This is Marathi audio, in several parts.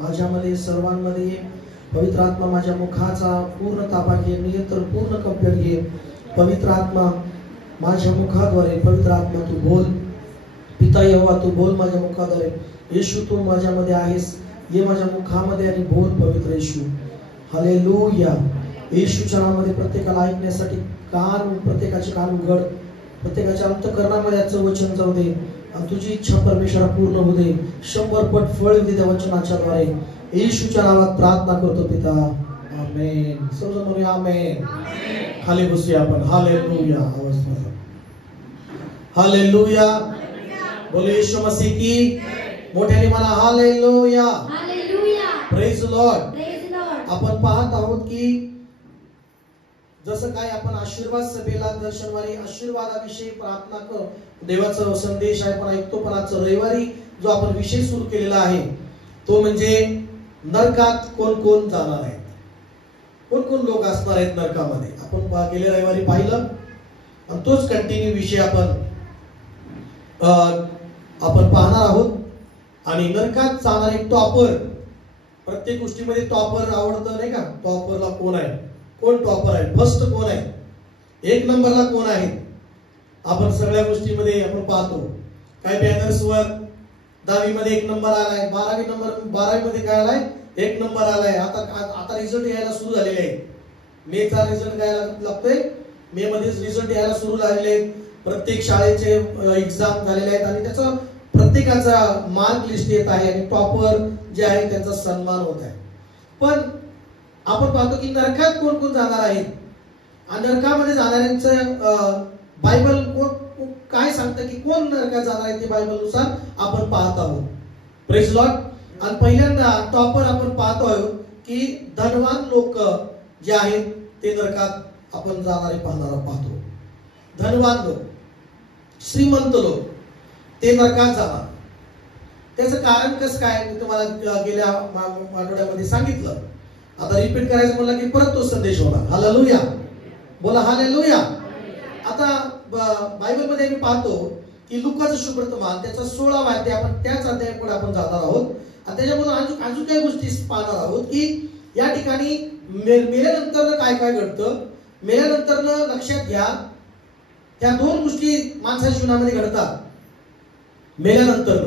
माझ्यामध्ये सर्वांमध्ये पवित्र आत्मा माझ्या मुखाचा पूर्ण ताबा घे, नियंत्रण पूर्ण कब्जा घे. पवित्र आत्मा माझ्या मुखाद्वारे, पवित्र आत्मा तू बोल. पिता यहोवा तू बोल माझ्या मुखाद्वारे. येशू तू माझ्यामध्ये आहेस, ये माझ्या मुखामध्ये आणि बोल पवित्र येशू. हालेलुया. येशूच्या नावामध्ये प्रत्येकाला ऐकण्यासाठी प्रत्येकाचे कान उघड. प्रत्येकाच्या अंतःकरणामध्ये याचं वचन जाऊ दे आणि तुझी इच्छा परमेश्वरा पूर्ण होऊ दे. 100 पट फळ येऊ दे त्या वचनाच्या द्वारे. येशूच्या नावात प्रार्थना करतो पिता, आमेन. सर्वजण म्हणूया आमेन. खाली बसूया आपण. हालेलुया. हालेलुया. बोलो येशू मसीह की. मोठ्याने म्हणा हालेलुया. Praise Lord. आपण पाहत आहोत की जसं काय आपण आशीर्वाद सभेला दर शनिवारी आशीर्वादाविषयी प्रार्थना कर देवाचा संदेश आहे, पण ऐकतो. पण आज रविवारी जो आपण विषय सुरू केलेला आहे तो म्हणजे नरकात कोण कोण जाणार आहे. कोण कोण लोक असणार आहेत नरकामध्ये. आपण गेल्या रविवारी पाहिलं आणि तोच कंटिन्यू विषय आपण पाहणार आहोत. आणि नरकात जाणार एक टॉपर, प्रत्येक गोष्टीमध्ये टॉपर आवडतं नाही का. टॉपरला कोण आहे, कोण टॉपर आहे, फर्स्ट कोण आहे, एक नंबरला कोण आहे. आपण सगळ्या गोष्टीमध्ये आपण पाहतो. काय बॅनर्सवर 10वी मध्ये 1 नंबर आलाय, 12वी मध्ये काय आलाय, 1 नंबर आलाय. आता रिझल्ट यायला सुरू झालेले आहे. मेचा रिझल्ट यायला लागतोय, मे मध्येच रिझल्ट यायला सुरू झालेले आहेत. प्रत्येक शाळेचे एक्झाम झालेले आहेत आणि त्याचा प्रत्येकाचा मार्क लिस्ट येत आहे आणि टॉपर जे आहे त्यांचा सन्मान होत आहे. पण आपण पाहतो की नरकात कोण कोण जाणार आहेत आणि नरकामध्ये जाणाऱ्यांचं बायबल काय सांगतं की कोण नरकात जाणार आहे ते बायबलनुसार आपण पाहत आहोत. Praise Lord. आणि पहिल्यांदा टॉपर आपण पाहतो आहोत की धनवान लोक जे आहेत ते नरकात आपण जाणारे पाहतो. धनवान लोक, श्रीमंत लोक ते नरकात जाणार. त्याचं कारण कसं काय मी तुम्हाला गेल्या आठवड्यामध्ये सांगितलं. आता रिपीट करायचं म्हणलं की परत तो संदेश होणार. हालेलुया, बोला हालेलुया. आता बायबलमध्ये मी पाहतो की लुकाचं सुवर्तमान त्याचा 16वा अध्याय, आपण त्याच अध्यायाकडे आपण जाणार आहोत आणि त्याच्यामधून अजून काही गोष्टी पाहणार आहोत की या ठिकाणी मेल्यानंतर काय काय घडतं. मेल्यानंतर लक्षात घ्या त्या 2 गोष्टी माणसाच्या जीवनामध्ये घडतात. मेल्यानंतर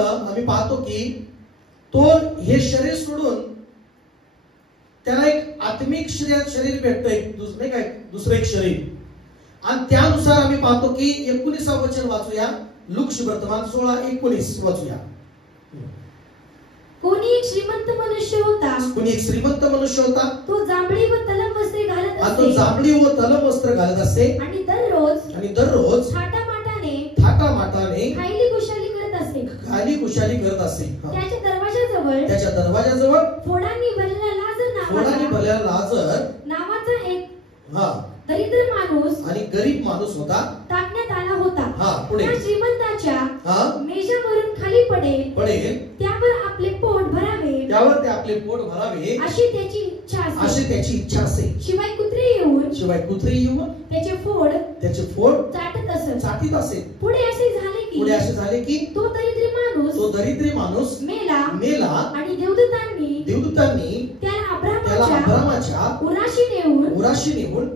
आम्ही पाहतो की तो हे शरीर सोडून त्याला एक आत्मिक शरीर भेटतं, दुसरं एक शरीर. आणि त्यानुसार आम्ही पाहतो की 19व वचन वाचूया. लूक सुवर्तमान 16:19 वाचूया. कोणी एक श्रीमंत मनुष्य होता. तो जांभळी व तलम वस्त्रे घालत असे. आणि दररोज थाटामाटाने खायली खुशाली करत असे. त्याच्या दरवाजाजवळ फोडांनी भरलेला लाजर नावाचा एक दरिद्र माणूस आणि गरीब माणूस होता टाकण्यात आला होता. पुढे श्रीमंताच्या मेजावरून खाली पडेल त्यावर आपले पोट भरावे अशी त्याची इच्छा असे. शिवाय कुत्रे येऊन त्याचे फोड चाटत असे. पुढे असे झाले की तो दरिद्री माणूस मेला आणि देवदूतांनी त्याला अब्रामाच्या उराशी नेऊन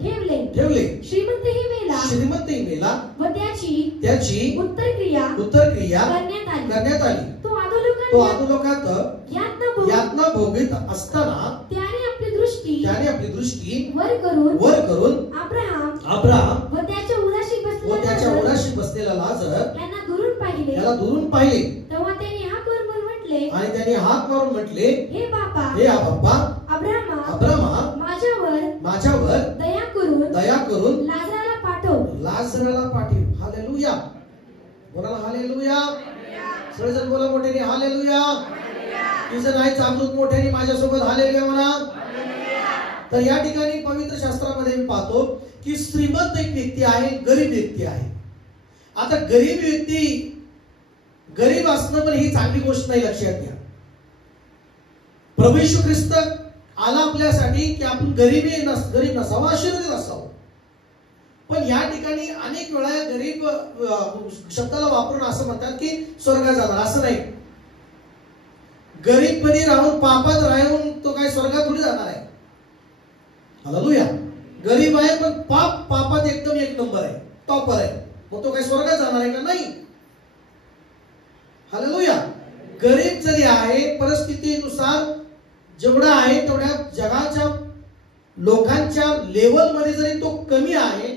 ठेवले. श्रीमंतही मेला व त्याची उत्तर क्रिया करण्यात आली. तो अधोलोकात यातना भोगीत असताना त्याने आपली दृष्टी वर करून अब्राम व त्याच्या उराशी बसलेला लाजर याला दुरून पाहिले. तेव्हा त्याने हाक मारून म्हटले, हे बाप्पा अब्रामा, माझ्यावर दया करून लाजराला पाठव. हालेलुया, बोला हालेलुया. सगळेजण बोला मोठ्याने हालेलुया. तिचं नाही चांगलूच मोठ्याने माझ्यासोबत हालेलुया म्हणा. तर या ठिकाणी पवित्र शास्त्रामध्ये मी पाहतो की श्रीमंत एक व्यक्ती आहे, गरीब व्यक्ती आहे. आता गरीब असणं पण ही चांगली गोष्ट नाही, लक्षात घ्या. प्रभू येशू ख्रिस्त आला आपल्यासाठी की आपण गरीब नसावं, आशीर्वादित असावं. पण या ठिकाणी अनेक वेळा गरीब शब्दाला वापरून असं म्हणतात की स्वर्गात जाणार. असं नाही. गरीबपणी राहून पापात राहून तो काय स्वर्गात थोडी जाणार आहे. हालेलुया. गरीब आहे पण पापात एकदम 1 नंबर आहे, टॉपर आहे. मग तो काय स्वर्गात जाणार आहे का? नाही. हालेलुया. गरीब जरी आहे, परिस्थितीनुसार जेवढा आहे तेवढ्या जगाच्या लोकांच्या लेवलमध्ये जरी तो कमी आहे,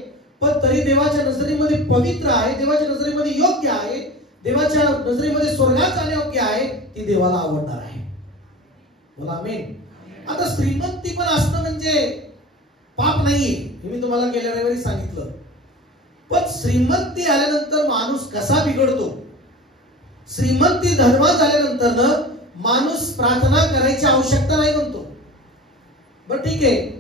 पण तरी देवाच्या नजरेमध्ये पवित्र आहे, देवाच्या नजरेमध्ये योग्य आहे, देवाच्या नजरेमध्ये स्वर्गात जाणे योग्य आहे, ती देवाला आवडणार आहे. बोला आमेन. आता श्रीमंती पण असणं म्हणजे पाप नाहीये, हे मी तुम्हाला गेल्या रविवारी सांगितलं. पण श्रीमंती आल्यानंतर माणूस कसा बिघडतो. श्रीमंती धनवान झाल्यानंतर माणूस प्रार्थना करायची आवश्यकता नाही म्हणतो. बरं ठीक आहे,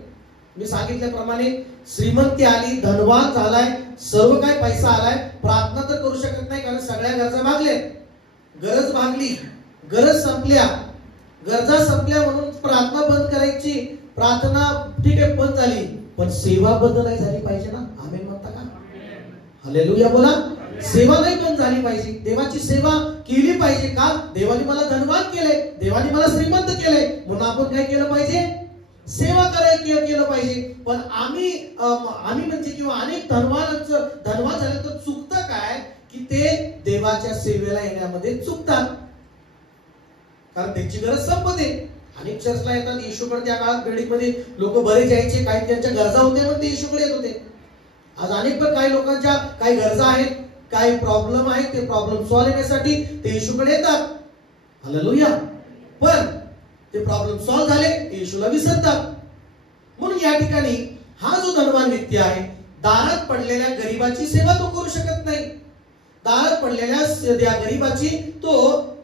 मी सांगितल्याप्रमाणे श्रीमंती आली, धनवान झालाय, सर्व काय पैसा आलाय, प्रार्थना तर करू शकत नाही कारण सगळ्या गरजा भागल्या. गरज भागली, गरज संपल्या, गरजा संपल्या म्हणून प्रार्थना बंद करायची, प्रार्थना ठीक आहे बंद झाली, पण सेवा बंद नाही झाली पाहिजे ना. आमेन म्हणता का? हालेलुया बोला. सेवा नाही बंद झाली पाहिजे. देवाची सेवा केली पाहिजे. का? देवाने मला धनवान केले, देवाने मला श्रीमंत केले, म्हणून आपण काय केलं पाहिजे? सेवा करायला केलं पाहिजे. पण आम्ही म्हणजे किंवा अनेक धनवान झाले तर चुकतं काय की ते देवाच्या सेवेला येण्यामध्ये चुकतात, कारण त्यांची गरज संपते. अनेक चर्चला येतात येशूकडे. त्या काळात बिल्डिंगमध्ये लोक बरेच यायचे, काही त्यांच्या गरजा होत्या म्हणून ते येशूकडे येत होते. आज अनेक पण काही लोकांच्या काही गरजा आहेत, काही प्रॉब्लेम आहेत, ते प्रॉब्लेम सॉल्व्ह होण्यासाठी ते येशूकडे येतात. हालेलुया. पण ते प्रॉब्लेम सॉल्व्ह झाले येशूला विसरतात. म्हणून या ठिकाणी हा जो धनवान व्यक्ती आहे, दारात पडलेल्या गरीबाची सेवा तो करू शकत नाही. दारात पडलेल्या त्या गरीबाची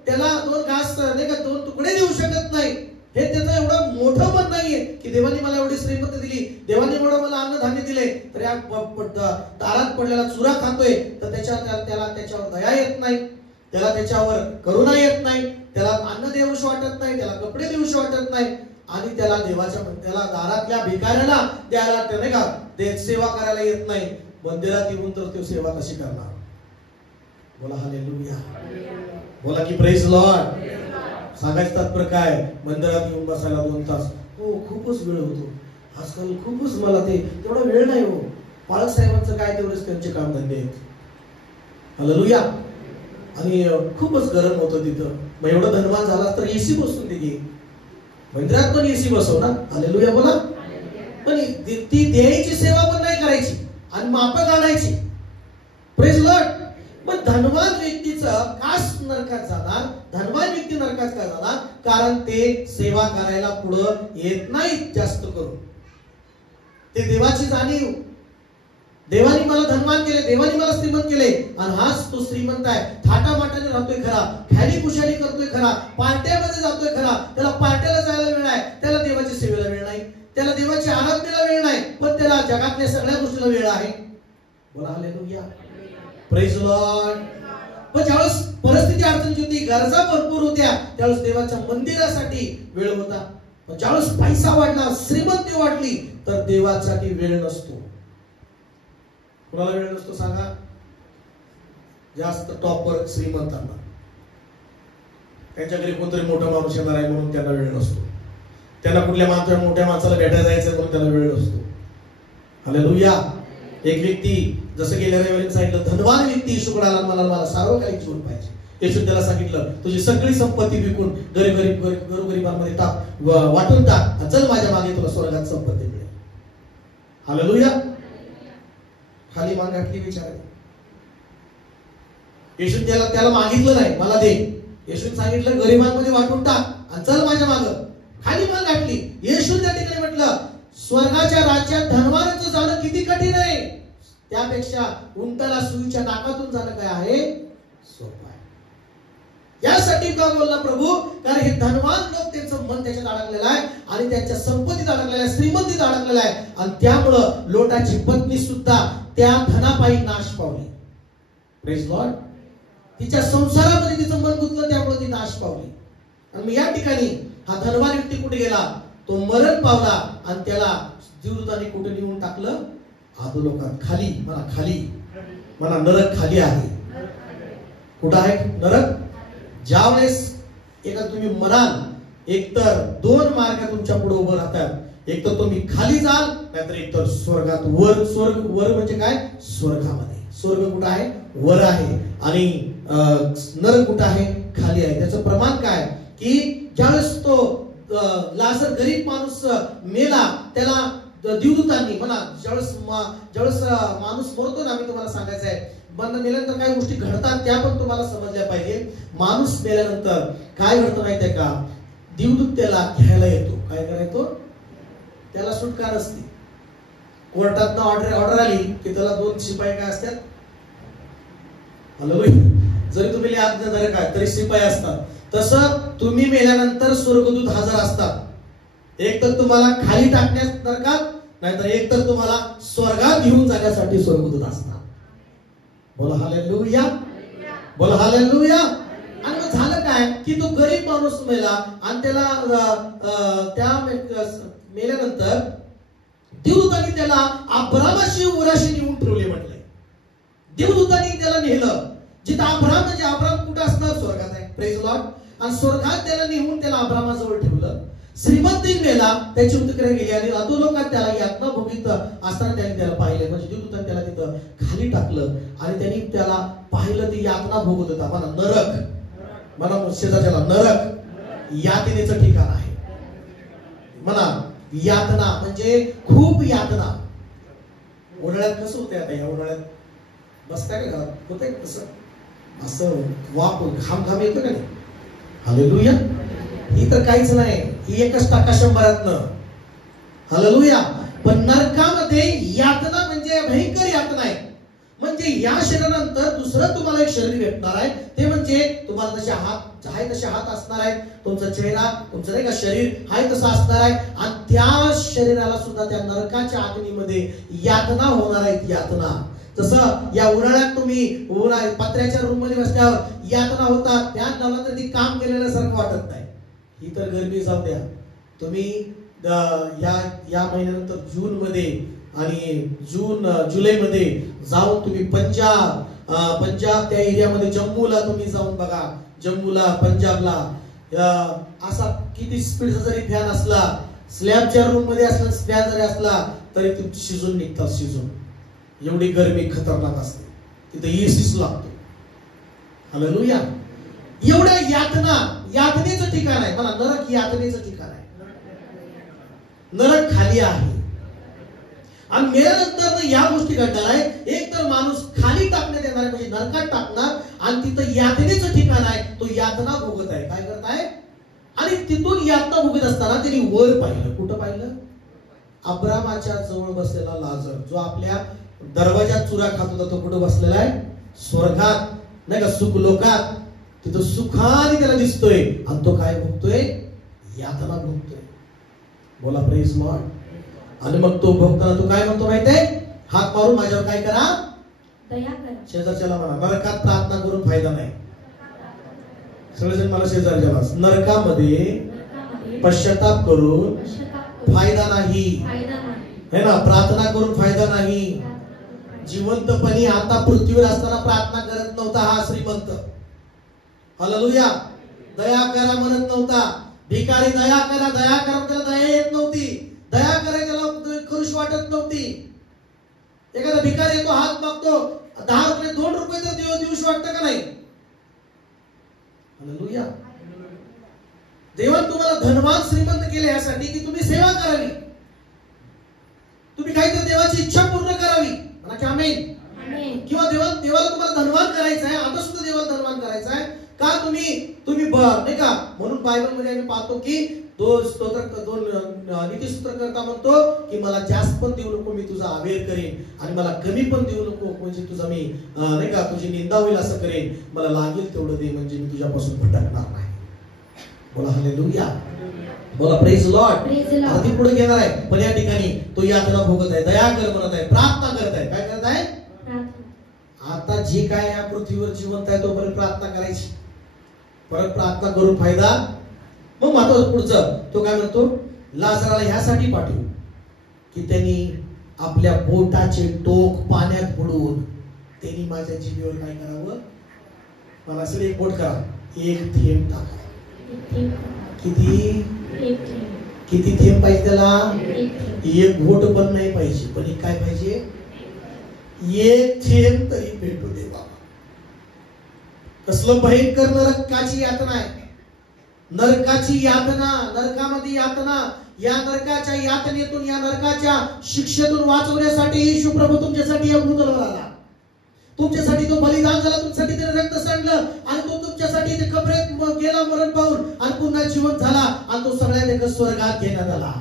त्याला 2 घास नाही का 2 तुकडे देऊ शकत नाही. हे त्याचं एवढं मोठं मन नाहीये की देवाने मला एवढी श्रीमंत दिली, देवाने एवढं मला अन्नधान्य दिले, तर या दारात पडलेला चुरा खातोय तर त्याला त्याच्यावर दया येत नाही, त्याला त्याच्यावर करुणा येत नाही, त्याला अन्न देऊशी वाटत नाही, त्याला कपडे देऊशी वाटत नाही, आणि त्याला त्याला दारातल्या भिकाऱ्याला द्यायला नाही का सेवा करायला येत नाही. मंदिरात येऊन तर तो सेवा कशी करणार? बोला हालेलुया. बोला की प्रेज लॉर्ड. सांगायचं तात्पर्य काय? मंदिरात येऊन बसायला 2 तास हो खूपच वेळ होतो. आजकाल खूपच मला तेवढा वेळ नाही हो. पालक साहेबांचं काय तेवढेच त्यांचे कामधंदे आहेत. हालेलुया. आणि खूपच गरम होतं तिथं. मग एवढं धनवान झाला तर एसी बसून दे की, मंदिरात पण एसी बसव ना. हालेलुया बोला. पण ती द्यायची सेवा पण नाही करायची आणि मापं काढायची. Praise Lord. पण धनवान व्यक्तीचं कास नरकात जाणार. धनवान व्यक्ती नरकात का जाणार? कारण ते सेवा करायला पुढं येत नाही जास्त करून. ते देवाची जाणीव, देवाने मला धनवान केले, देवाने मला श्रीमंत केले, आणि हाच तो श्रीमंत आहे. थाटामाटाने राहतोय खरा, फॅली कुशाली करतोय खरा, पार्ट्यामध्ये जातोय खरा, त्याला पार्ट्याला जायला वेळ आहे, त्याला देवाची सेवेला वेळ नाही, त्याला देवाची आराधनेला वेळ नाही, पण त्याला जगातल्या सगळ्या गोष्टीला वेळ आहे. बोला हालेलुया. Praise Lord. पण ज्यावेळेस परिस्थिती अडचणीची होती, गरजा भरपूर होत्या, त्यावेळेस देवाच्या मंदिरासाठी वेळ होता. पण ज्यावेळेस पैसा वाढला, श्रीमंती वाढली, तर देवासाठी वेळ नसतो. कुणाला वेळ नसतो सांगा? जास्त टॉपर श्रीमंतांना. त्यांच्या घरी कोणतरी मोठा माणूस येणार आहे म्हणून त्यांना वेळ नसतो. त्यांना कुठल्या मोठ्या माणसाला भेटायला जायचं म्हणून त्यांना वेळ नसतो. हालेलुया. एक व्यक्ती जसं गेल्या रविवारी सांगितलं, धनवान व्यक्ती येशूकडे आला, मला सर्व काही जीवन पाहिजे. येशू त्याला सांगितलं, तुझी सगळी संपत्ती विकून गरीबांमध्ये वाटून टाक, चल माझ्या मागे, तुला स्वर्गात संपत्ती मिळेल. हालेलुया. खाली मान घातली विचारली. येशू त्याला मागितलं नाही मला दे. येशूने सांगितलं गरीबांमध्ये वाटून टाक आणि चल माझ्या मागे. खाली मान घातली. येशू त्या ठिकाणी म्हटलं, स्वर्गाच्या राज्यात धनवानाचं जाणं किती कठीण आहे, त्यापेक्षा उंटाला सुईच्या नाकातून जाणं काय आहे? सोपं आहे. यासाठी का बोलला प्रभू? कारण हे धनवान लोक, त्यांचं मन त्याच्यात अडकलेलं आहे आणि त्यांच्या संपत्तीत अडकलेलं आहे, श्रीमंतीत अडकलेलं आहे, आणि त्यामुळं लोटाची पत्नी सुद्धा त्या धनापायी नाश पावली. Praise Lord. तिच्या संसारामध्ये तिचं मन गुंतलं, त्यामुळे ती नाश पावली. आणि या ठिकाणी हा धनवान व्यक्ती कुठे गेला? तो मरण पावला, आणि त्याला देवदूताने कुठे नेऊन टाकलं? अधोलोकात. खाली म्हणा नरक खाली आहे. कुठं आहे नरक? ज्यावेळेस एका तुम्ही म्हणाल, एकतर 2 मार्ग तुमच्या पुढे उभं राहतात. एक तर तुम्ही खाली जाल, नाहीतर एकतर स्वर्गात वर. स्वर्ग वर म्हणजे काय? स्वर्गामध्ये. स्वर्ग कुठं आहे? वर आहे. आणि नरक कुठं आहे? खाली आहे. त्याचं प्रमाण काय? की ज्यावेळेस तो लाजर गरीब माणूस मेला, त्याला देवदूतांनी म्हणा, ज्यावेळेस माणूस मरतो ना, मी तुम्हाला सांगायचं आहे, बंद मेल्यानंतर काही गोष्टी घडतात, त्या पण तुम्हाला समजल्या पाहिजे. माणूस मेल्यानंतर काय घडतं माहितीये का? देवदूत त्याला घ्यायला येतो. काय करायचो? त्याला सुटका नसते. कोर्टात ऑर्डर आली की त्याला 2 शिपाई काय असतात? हॅलो, जरी तुम्ही आज्ञाधारक काय तरी शिपाई असतात. तसं तुम्ही मेल्यानंतर स्वर्गदूत हजर असतात. एक तर तुम्हाला खाली टाकण्यास नरकात, नाहीतर एक तर तुम्हाला स्वर्गात घेऊन जाण्यासाठी स्वर्गदूत असतात. बोला हालेलुया. बोला हालेलुया. आणि मग झालं काय? काय की तो गरीब माणूस मेला आणि त्याला त्या मेल्यानंतर देवदूतांनी त्याला अब्रामाशी उराशी नेऊन ठेवले म्हटले. देवदूतांनी त्याला नेलं जिथं अब्राम म्हणजे अब्राम कुठं असणार? स्वर्गात आहे. Praise Lord. आणि स्वर्गात त्याला नेऊन त्याला अब्रामाजवळ ठेवलं. श्रीमंत मेला, त्याची उत्तरे गेली आणि अधोलोकात त्याला यातना भोगीत असताना त्यांनी त्याला पाहिलं. म्हणजे देवदूतांनी त्याला तिथं खाली टाकलं आणि त्यांनी त्याला पाहिलं ती यातना भोगत होता. मला नरक, मला शेजारच्याला नरक यातनेचं ठिकाण आहे. मला यातना म्हणजे खूप यातना. उन्हाळ्यात कसं होतंय आता? या उन्हाळ्यात बसताय का घरात? होतंय कसं असं वाप घाम येतो का नाही? हालेलुया. ही तर काहीच नाही, ही एकच टाका 100तनं. हालेलुया. पण नरकामध्ये यातना म्हणजे भयंकर यातना आहे. म्हणजे या शरीरानंतर दुसरं तुम्हाला एक शरीर भेटणार आहे. ते म्हणजे तुम्हाला जसे हात आहे तसे हात असणार आहेत, तुमचा चेहरा, तुमचं नाही का शरीर आहे तसं असणार आहे. आणि त्या शरीराला सुद्धा त्या नरकाच्या अग्नीमध्ये यातना होणार आहेत. यातना जसं या उन्हाळ्यात तुम्ही पत्र्याच्या रूम मध्ये बसल्यावर यातना होतात, त्या नावाला तर ती काम केलेल्यासारखं वाटत नाही. ही तर गरमी जाऊ द्या. तुम्ही या महिन्यानंतर जून मध्ये आणि जुलै मध्ये जाऊन तुम्ही पंजाब त्या एरियामध्ये जम्मूला तुम्ही जाऊन बघा. जम्मूला, पंजाबला असा किती स्पीडचा जरी फॅन असला, स्लॅबच्या रूम मध्ये असला फॅन जरी असला तरी ते शिजून निघतात. शिजून एवढी गरमी खतरनाक असते तिथे. एसीच लागतो. हालेलुया. एवढ्या यातनेचं ठिकाण आहे. मला नरक यातनेचं ठिकाण आहे. नरक खाली आहे. आणि मेल्यानंतर या गोष्टी घडणार आहे. एक तर माणूस खाली टाकण्यात येणार आहे, म्हणजे नरकात टाकणार, आणि तिथं यातनेचं ठिकाण आहे. तो यातना भोगत आहे. काय करत आहे? आणि तिथून यातना भोगत असताना त्यांनी वर पाहिलं. कुठं पाहिलं? अब्रामाच्या जवळ बसलेला लाजर, जो आपल्या दरवाजात चुरा खात होता, तो कुठं बसलेला आहे? स्वर्गात, नाही का, सुखलोकात. तिथं सुखाने त्याला दिसतोय. आणि तो काय भोगतोय? यातना भोगतोय. बोला प्रेज लॉर्ड. आणि मग तो भोगताना तो काय म्हणतो माहितीये? हात मारून माझ्यावर काय करा? दया करा. शेजारच्याला म्हणा, नरकात प्रार्थना करून फायदा नाही. सगळेजण मला शेजारच्याला, नरकामध्ये पश्चाताप करून फायदा नाही, है ना. प्रार्थना करून फायदा नाही. जिवंतपणी आता पृथ्वीवर असताना प्रार्थना करत नव्हता हा श्रीमंत. हालेलुया. दया करा म्हणत नव्हता. भिकारी दया करा त्याला दया येत नव्हती. दया करायला त्याला करूश वाटत नव्हती. एखादा भिकारी येतो, हात मागतो, 10 रुपये 2 रुपये तर देऊश वाटतं का नाही? हालेलुया. देवाने तुम्हाला धनवान श्रीमंत केले यासाठी की तुम्ही सेवा करावी, तुम्ही काहीतरी देवाची इच्छा पूर्ण करावी. म्हणा की आमेन. किंवा देवाला तुम्हाला धनवान करायचं आहे. आता सुद्धा देवाला धनवान करायचं आहे का? तुम्ही नाही का. म्हणून बायबल मध्ये आम्ही पाहतो की दोन नीतिसूत्र करता म्हणतो की मला जास्त पण देऊ नको, मी तुझा आवेर करेन, आणि मला कमी पण देऊ नको, म्हणजे तुझा मी नाही का तुझी निंदा होईल असं करेन. मला लागेल तेवढं दे, म्हणजे मी तुझ्यापासून भटकणार नाही. बोला हालेलुया. बोला प्रेज लॉर्ड. ती पुढे घेणार आहे. पण या ठिकाणी तो यातना भोगत आहे, दया कर म्हणत आहे, प्रार्थना करत आहे. काय करत आहे? आता जे काय या पृथ्वीवर जिवंत आहे तोपर्यंत प्रार्थना करायची. परत प्रार्थना करून फायदा. मग महत्वाचं पुढचं तो काय म्हणतो? लाजराला ह्यासाठी पाठवू की त्यांनी आपल्या बोटाचे टोक पाण्यात बुडवून त्यांनी माझ्या जिभेवर काय करावं? मला असं एक बोट करा, एक थेंब टाका. किती थेंब पाहिजे त्याला? एक घोट पण नाही पाहिजे, पण एक काय पाहिजे? एक थेंब तरी भेटू दे बाबा. कसलं भयंकर नरकाची यातना आहे. नरकाची यातना, नरकामध्ये यातना. या नरकाच्या यातनेतून, या नरकाच्या शिक्षेतून वाचवण्यासाठी येशू प्रभू तुमच्यासाठी या पृथ्वीवर आला. तुमच्यासाठी तो बलिदान झाला, तुमच्यासाठी त्याने रक्त सांडलं, आणि तो तुमच्यासाठी ते कबरेत गेला मरण पाहून, आणि पुन्हा जीवन झाला, आणि तो सगळ्या स्वर्गात घेण्यात आला.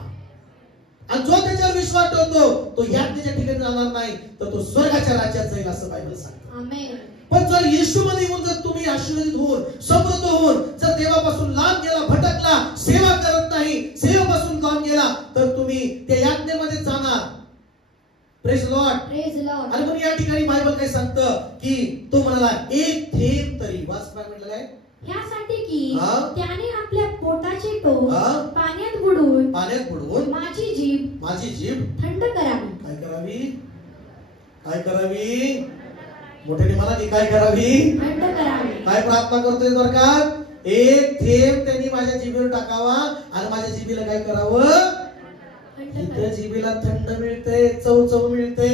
आणि जो त्याच्यावर विश्वास ठेवतो तो यातनेच्या ठिकाणी जाणार नाही, तर तो स्वर्गाच्या राज्यात जाईल असं बायबल सांगतं. आमेन. पण जर येशू मध्ये येऊन जर तुम्ही आशीर्वादित होऊन, समृद्ध होऊन, जर देवापासून लांब गेला, भटकला, सेवा करत नाही, सेवेपासून लांब गेला, तर तुम्ही त्या यातनेमध्ये जाणार. Praise lord. Praise Lord. आणि मग या ठिकाणी बायबल काय सांगतं की तो म्हणाला एक थेंब तरी. वाच काय म्हटलेलं आहे? ह्यासाठी की हा? त्याने आपल्या पोटाचे टोक हा? पाण्यात बुडवून माझी जीभ थंड करावी. काय करावी? काय करावी? मोठ्याने म्हणा की काय करावी? थंड करावी. काय प्रार्थना करतोय द्वारकात? एक थेंब त्यांनी माझ्या जिभेवर टाकावा आणि माझ्या जिभेला काय करावं? थंड इथं करावी. जिभेला थंड मिळते, चव मिळते.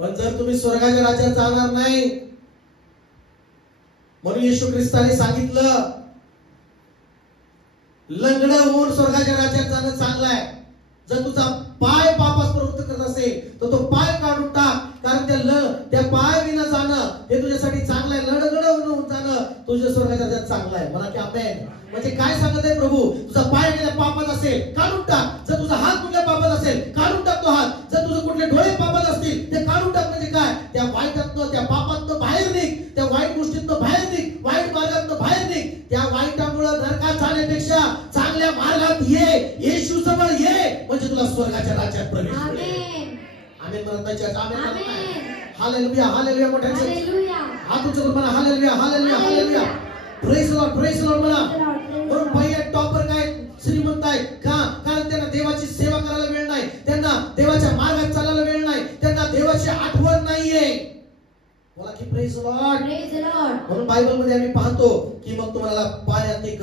पण जर तुम्ही स्वर्गाच्या राज्यात जाणार नाही, म्हणून येशू ख्रिस्ताने सांगितलं लंगडं होऊन स्वर्गाच्या राज्यात जाणं चांगलं आहे. जर तुझा पाय पापास प्रवृत्त करत असेल तर तो पाय काढून टाक, कारण त्या पाय विना जाणं हे तुझ्यासाठी चांगलं आहे. लडगड होऊन जाणं तुझ्या स्वर्गाच्या राज्यात चांगलं आहे. मला की आमेन. म्हणजे काय सांगत आहे प्रभू? तुझा पाय कुठल्या पापात असेल काढून टाक. जर तुझा हात कुठल्या पापात असेल काढून टाक तो हात. जर तुझे कुठले डोळे पापात असतील ते काढून टाक. म्हणजे काय? त्या वाईटातनं, त्या पापातनं बाहेर निघ, त्या वाईट गोष्टीतनं बाहेर निघ, वाईट मार्गातनं बाहेर निघ. त्या वाईटामुळे नरकात जाण्यापेक्षा चांगल्या मार्गात ये, येशू जवळ ये, म्हणजे तुला स्वर्गाच्या राज्यात प्रवेश मिळेल. आमेन. आमेन म्हणत नाही, चर्च आमेन म्हणत नाही. आमेन. हालेलुया, हालेलुया मोठ्याने. हालेलुया. हात उंच करून म्हणा hallelujah, hallelujah, hallelujah. Praise the Lord, praise the Lord म्हणा. म्हणून पहिल्या टॉपर काय श्रीमंत आहे का? कारण त्यांना देवाची सेवा करायला वेळ नाही, त्यांना देवाच्या मार्गात चालायला वेळ नाही, त्यांना देवाची आठवण नाहीये. बोला की praise the Lord. Praise the Lord. म्हणून बायबल मध्ये आम्ही पाहतो की मग तुम्हाला पाण्यात एक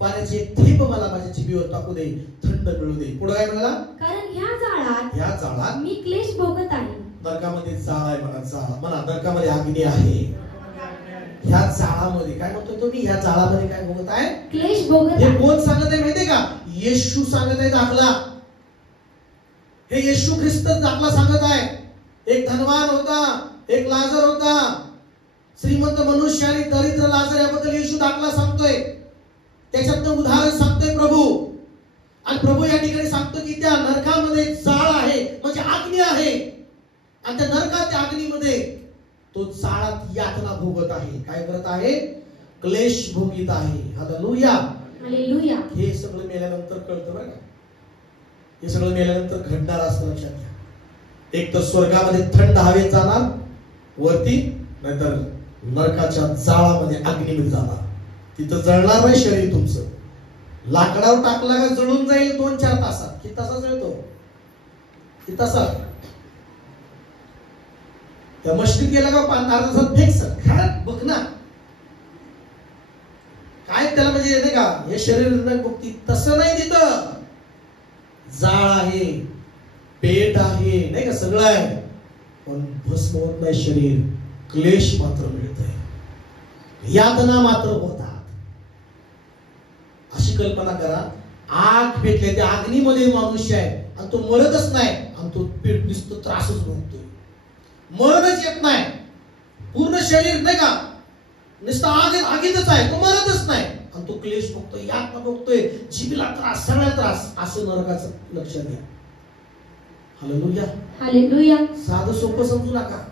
पाण्याची एक थेंब मला माझ्या जिभेवर टाकू दे, थंड मिळू दे. पुढे काय म्हणाला? कारण ह्या जाळात मी क्लेश भोगत आहे. नरकामध्ये जाळ आहे म्हणा, जाळ म्हणा. नरकामध्ये अग्नी आहे. ह्या जाळामध्ये काय म्हणतोय तो? मी ह्या जाळामध्ये काय भोगत आहे? क्लेश भोगत हे आहे. कोण सांगत आहे माहितीये का? येशू सांगत आहे दाखला. हे येशू ख्रिस्त दाखला सांगत आहे. एक धनवान होता, एक लाजर होता. श्रीमंत मनुष्य आणि दरिद्र लाजर याबद्दल येशू दाखला सांगतोय. त्याच्यातनं उदाहरण सांगतोय प्रभू. आणि प्रभू या ठिकाणी सांगतो की त्या नरकामध्ये जाळ आहे, म्हणजे अग्नी आहे. आणि त्या नरकाच्या अग्नीमध्ये तो जाळात यातना भोगत आहे. काय करत आहे? क्लेश भोगीत आहे. Hallelujah, hallelujah. हे सगळं मेल्यानंतर कळतं बरं का. हे सगळं मेल्यानंतर घडणार असतं, लक्षात घ्या. एक तर स्वर्गामध्ये थंड हवेत जाणार वरती, नाहीतर नरकाच्या जाळामध्ये अग्नीमध्ये जाणार. तिथं जळणार नाही शरीर तुमचं. लाकडावर टाकला का जळून जाईल 2-4 तासात. किती तासात जळतो? किती तासात? त्या मशीन गेला का 5-10 तासात फेक सर खरं बघ ना. काय त्याला म्हणजे नाही का हे शरीर बघती तसं नाही. तिथं जाळ आहे, पेट आहे, नाही का, सगळं आहे, पण भस्म होत नाही शरीर. क्लेश मात्र मिळतंय, यातना मात्र होतात. अशी कल्पना करा. आग पेटले, त्या अग्नीमध्ये मनुष्य आहे आणि तो मरतच नाही, आणि तो पेट नुसतं त्रासच भोगतोय. मरणच येत नाही. पूर्ण शरीर नाही का नुसतं आगीतच आहे, तो मरतच नाही, आणि तो क्लेश भोगतोय, यातना भोगतोय, जिभेला त्रास, सगळा त्रास. असं नरकाचं लक्षात घ्या. Hallelujah, hallelujah. साधं सोपं समजू नका.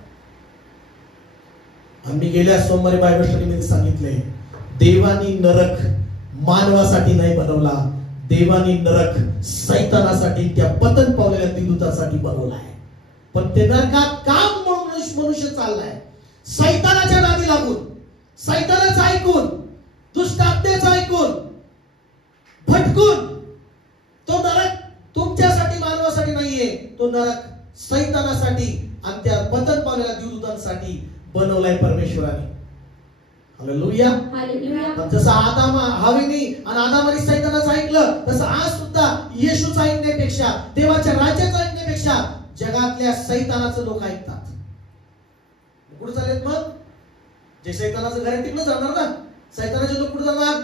आम्ही गेल्या सोमवारी बायबल स्टडीमध्ये सांगितले, देवानी नरक मानवासाठी नाही बनवला. देवानी नरक सैतानासाठी, त्या पतन पावलेल्या विद्युतासाठी बनवला आहे. पण ते नरकात काम मनुष्य चाललाय सैतानाच्या नादी लागून, सैतानाचं ऐकून, दुष्ट आज्ञेचं ऐकून, भटकून. तो नरक तुमच्यासाठी, मानवासाठी नाहीये. तो नरक सैतानासाठी आणि त्या पतन पावलेल्या विद्युतांसाठी बनवलाय परमेश्वराने. Hallelujah, hallelujah. जसं हवेनी आणि आदामाने सैतानाचं ऐकलं, तसं आज सुद्धा येशूचं ऐकण्यापेक्षा, देवाच्या राज्याचं ऐकण्यापेक्षा जगातल्या सैतानाचं लोक ऐकतात. कुठे चालेल मग? जे सैतानाचं घर आहे तिकडे जाणार ना. सैतानाचे लोक कुठे जाणार?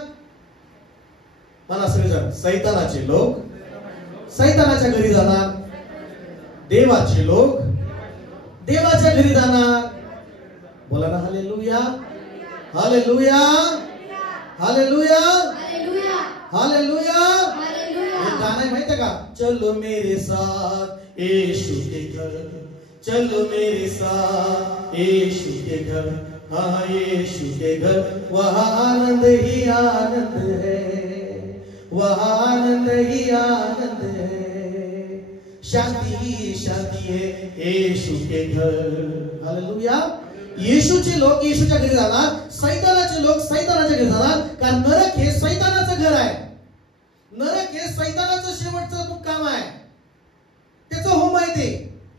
मला सगळे सैतानाचे लोक सैतानाच्या घरी जाणार, देवाचे लोक देवाच्या घरी जाणार. बोला ना हालेलुया, हालेलुया, हालेलुया, हालेलुया. हे गाणं आहे माहिती का? चलो मेरे साथ यीशु के घर, चलो मेरे साथ यीशु के घर, हाँ यीशु के घर, वहाँ आनंद ही आनंद है, वहाँ आनंद ही आनंद है, शांति ही शांति है यीशु के घर. हालेलुया. येशूचे लोक येशूच्या घरी जाणार, सैतानाचे लोक सैतानाच्या घरी जाणार. कारण नरक हे सैतानाचं घर आहे. नरक हे सैतानाचं शेवटचं मुक्काम आहे, त्याचं होम आहे ते.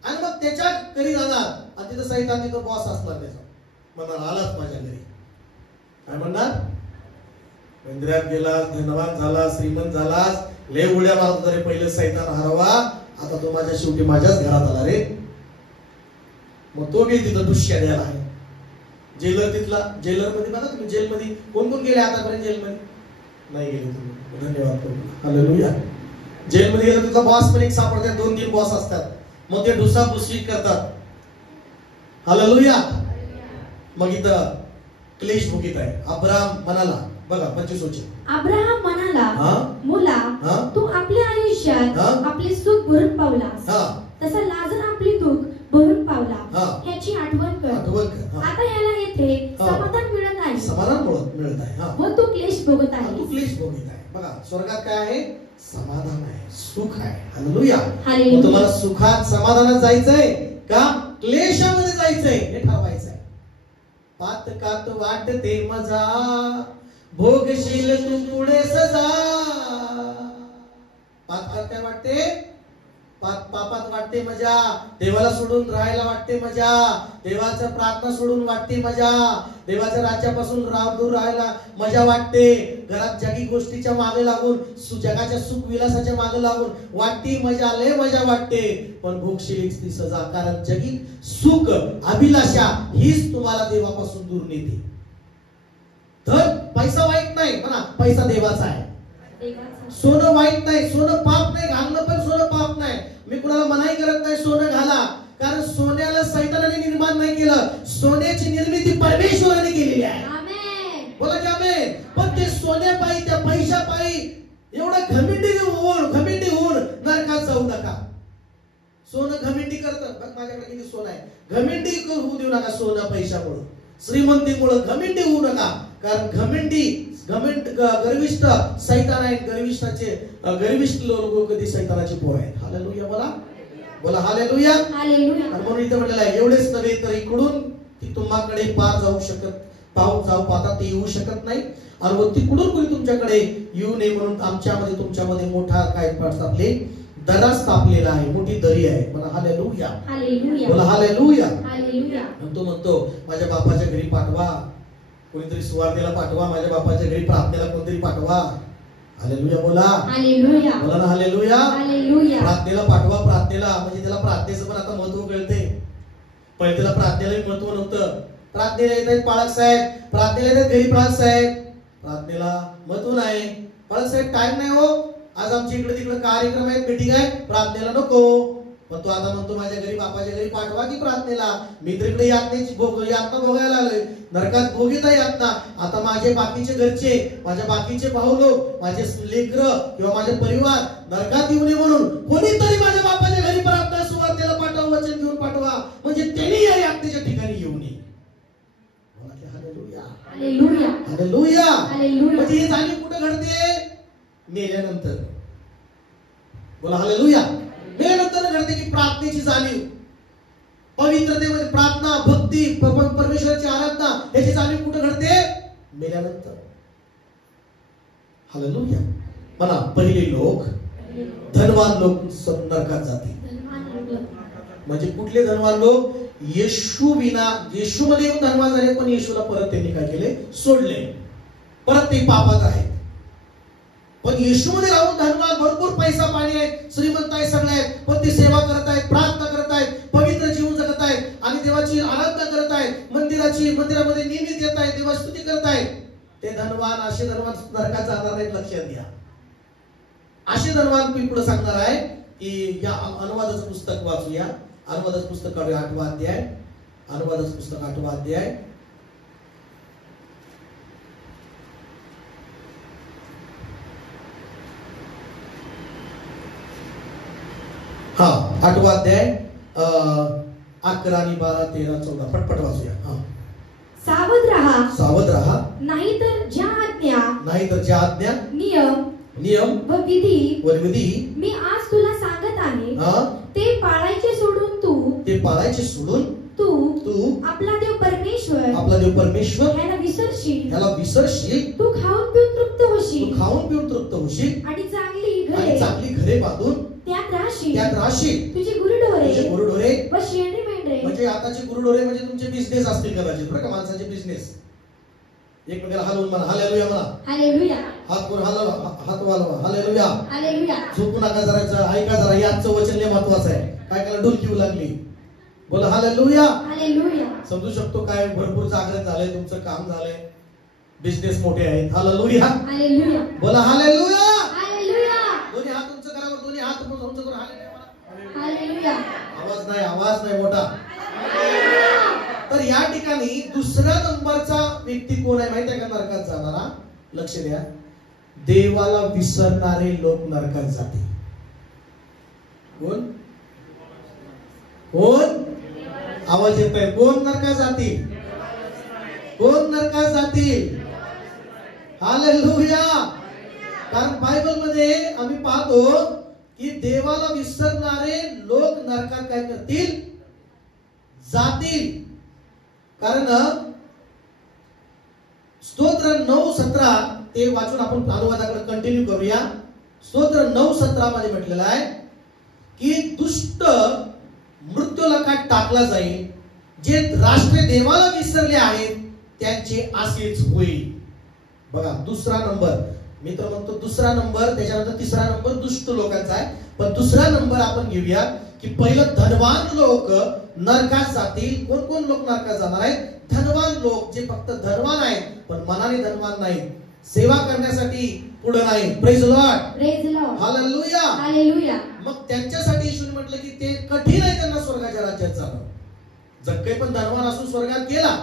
आणि मग त्याच्या घरी जाणार आणि तिथं सैतान तिथं बॉस असणार त्याचा. म्हणणार आलाच माझ्या घरी. काय म्हणणार? मंदिरात गेलास, धनवान झालास, श्रीमंत झालास, लय उड्या मारत रे, पहिले सैतान हरवा, आता तो माझ्या शेवटी माझ्याच घरात आला रे. मग तो गेली तिथं दुष्या द्यायला आहे. जेलर तिथला, जेलर मध्ये बघा तुम्ही, जेल मध्ये कोण कोण गेले आतापर्यंत? जेल मध्ये नाही गेले तुम्ही, धन्यवाद प्रभू, हालेलुया. जेल मध्ये गेलं तिथला बॉस पण एक सापडतात, 2-3 बॉस असतात. मग ते डुसापुशी करतात, हालेलुया. मग इथं क्लेश भोगीत आहे. अब्राहम म्हणाला, बघा 25 अब्राहम म्हणाला, मुला तू आपल्या आयुष्यात आपले सुख भरून पावलास, तसा लाजर आपली दुःख भरून पावला, याची आठवण कर. आता याला येथे समाधान मिळत आहे, समाधान मिळत आहे, व तू क्लेश भोगत आहे. तू क्लेश भोगत आहे. बघा स्वर्गात काय आहे? समाधान आहे, सुख आहे. हालेलुया. तुम्हाला सुखात समाधानात जायचंय का क्लेशामध्ये जायचंय हे ठरवायचंय. पातकात वाटते मजा, भोगशील तू पुढे सजा. पातकात काय वाटते? पापात वाटते मजा, देवाला सोडून राहायला वाटते मजा, देवाचं प्रार्थना सोडून वाटते मजा, देवाच्या राज्यापासून दूर राहायला मजा वाटते, घरात जगी गोष्टीच्या मागे लागून, जगाच्या सुख विलासाच्या मागे लागून वाटते मजा, लय मजा वाटते. पण भोगशील ती सजा, कारण जगी सुख अभिलाषा हीच तुम्हाला देवापासून दूर नेते. तर पैसा वाईट नाही, म्हणा पैसा देवाचा आहे. सोनं वाईट नाही, सोनं पाप नाही, घालणं पण सोनं पाप नाही. मी कुणाला मनाई करत नाही सोनं घाला, कारण सोन्याला सैतानाने निर्माण नाही केलं, सोन्याची निर्मिती परमेश्वराने केलेली आहे. बोला की आमेन. पण ते सोन्यापायी, त्या पैशापायी एवढं घमिंडी होऊन नरकात जाऊ नका. सोनं घमिंडी करतं, माझ्याकडे किती सोनं आहे, घमिंडी होऊ देऊ नका. सोनं पैशामुळे, श्रीमंतीमुळे घमिंडी होऊ नका, कारण घमंड गर्विष्ठ सैतान आहे. गर्विष्ठ लोक कधी सैतानाचे पोर आहेत. हालेलुया. बोला हालेलुया. म्हणून इथे म्हटलेलं आहे, एवढेच नव्हे तर इकडून ती तुम्हाकडे पार जाऊ पाहता ते येऊ शकत नाही, आणि तिकडून कोणी तुमच्याकडे येऊ नये म्हणून तुमच्यामध्ये मोठा काय आपले दरा स्थापलेला आहे, मोठी दरी आहे. मला हालेलुया. बोला हालेलुया. तो म्हणतो माझ्या बापाच्या घरी पाठवा, कोणीतरी सुवार्तेला पाठवा, माझ्या बापाच्या घरी प्रार्थनेला कोणतरी पाठवा. हालेलुया. बोला बोला ना हालेलुया. प्रार्थनेला पाठवा, प्रार्थनेला, म्हणजे त्याला प्रार्थनेचं पण आता महत्व कळते. पहिले त्याला प्रार्थनेला महत्व नव्हतं. प्रार्थनेला येत आहेत पाळक साहेब, प्रार्थनेला येत घरी पाळक साहेब, प्रार्थनेला महत्व नाही. पाळक साहेब टाइम नाही हो, आज आमच्या इकडे तिकडे कार्यक्रम आहेत, मीटिंग आहे, प्रार्थनेला नको. पण तो आता म्हणतो माझ्या घरी बापाच्या घरी पाठवा की प्रार्थनेला. मी तर इकडे यातना भोगायला आलोय, नरकात भोगीत आहे यातना. आता माझे बाकीचे घरचे, माझ्या बाकीचे भाऊ लोक, माझे लेकरं किंवा माझे परिवार नरकात येऊ नये म्हणून कोणीतरी माझ्या बापाच्या घरी प्रार्थना सुवार्तेला पाठवा, वचन घेऊन पाठवा, म्हणजे त्यांनी या यातनेच्या ठिकाणी येऊ नये. हालेलुया. म्हणजे ही जाणीव कुठे घडते? मेल्यानंतर. बोला हालेलुया. मेल्यानंतर घडते की प्रार्थनेची जाणीव, पवित्रतेमध्ये प्रार्थना, भक्ती, परमेश्वराची आराधना, याची जाणीव कुठे घडते? मेल्यानंतर. हालेलुया. म्हणा पहिले लोक, धनवान लोक नरकात जातील. म्हणजे कुठले धनवान लोक? येशूमध्ये येऊन धनवान झाले, पण येशूला परत त्यांनी काय केले? सोडले. परत ते पापात आहेत. पण येशूमध्ये राहून धनवान, भरपूर पैसा पाणी आहे, श्रीमंत आहे, सगळे आहेत, पण ते सेवा करत आहेत, प्रार्थना करत आहेत, पवित्र जीवन जगत आहेत, आणि देवाची आराधना करत आहेत, मंदिरामध्ये नियमित येत आहेत, देवाची स्तुती करत आहेत. ते धनवान, असे धनवान नरकात जाणार नाहीत, लक्षात घ्या. असे धनवान मी पुढे सांगणार आहे की या अनुवादाचं पुस्तक वाचूया. अनुवादाचं पुस्तक 8वा अध्याय, अनुवादाचं पुस्तक 8वा अध्याय. हा 8वा अध्याय 11 आणि 12 13 14 पटपट वाचूया. सावध रहा, नाहीतर ज्या आज्ञा नियम व विधी मी आज तुला सांगत आहे, ते पाळायचे सोडून तू आपला देव परमेश्वर ह्याला विसरशील, तू खाऊन पिऊन तृप्त होशील आणि चांगली घरे बांधून त्यात राहशील. तुझी गुरुढोरे व शेळी मेंढरे, म्हणजे आताचे गुरुढोरे म्हणजे तुमचे बिझनेस असतील कदाचित बरं का, माणसाचे बिझनेस. एकमेकाला हलवून म्हणा हालेलुया, म्हणा हालेलुया, हात वर हलवा, हात वालवा, हालेलुया. हालेलुया. झोपू नका जरा, ऐका जरा, हे आजचं वचन लय महत्वाचं आहे. काय करायला ढोलकी येऊ लागली, बोला हालेलुया. हालेलुया. समजू शकतो काय भरपूर जागरण झालंय, तुमचं काम झालंय, बिझनेस मोठे आहेत. हालेलुया. हालेलुया. बोला हालेलुया. हालेलुया. दोन्ही हात तुमचं करा, दोन्ही हात तुमचं करा. हालेलुया. आवाज नाही मोठा. तर या ठिकाणी दुसऱ्या नंबरचा व्यक्ती कोण आहे माहिती आहे का नरकात जाणारा? लक्ष द्या, देवाला विसरणारे लोक नरकात जातील. कोण कोण? आवाज येत आहे. कोण नरकात जातील? कोण नरकात जातील? हालेलुया. कारण बायबल मध्ये आम्ही पाहतो की देवाला विसरणारे लोक नरकात काय करतील? जातील. कारण स्तोत्र 9:17 ते वाचून आपण अनुवादाकडे कंटिन्यू करूया. स्तोत्र 9:17 मध्ये म्हटलेलं आहे की दुष्ट मृत्यूला काय टाकला जाईल, जे राष्ट्र देवाला विसरले आहेत त्यांचे असेच होईल. बघा, दुसरा नंबर, मित्र म्हणतो दुसरा नंबर, त्याच्यानंतर तिसरा नंबर दुष्ट लोकांचा आहे, पण दुसरा नंबर आपण घेऊया की पहिलं धनवान लोक नरकात जातील. कोण कोण लोक नरकात जाणार आहेत? धनवान लोक, जे फक्त धनवान आहेत पण मनाने धनवान नाहीत, सेवा करण्यासाठी पुढे नाही. Praise lord. Praise Lord. Hallelujah. Hallelujah. मग त्यांच्यासाठी येशूने म्हटलं की ते कठीण आहे त्यांना स्वर्गाच्या राज्यात जाणं. जक्कई पण धनवान असून स्वर्गात गेला,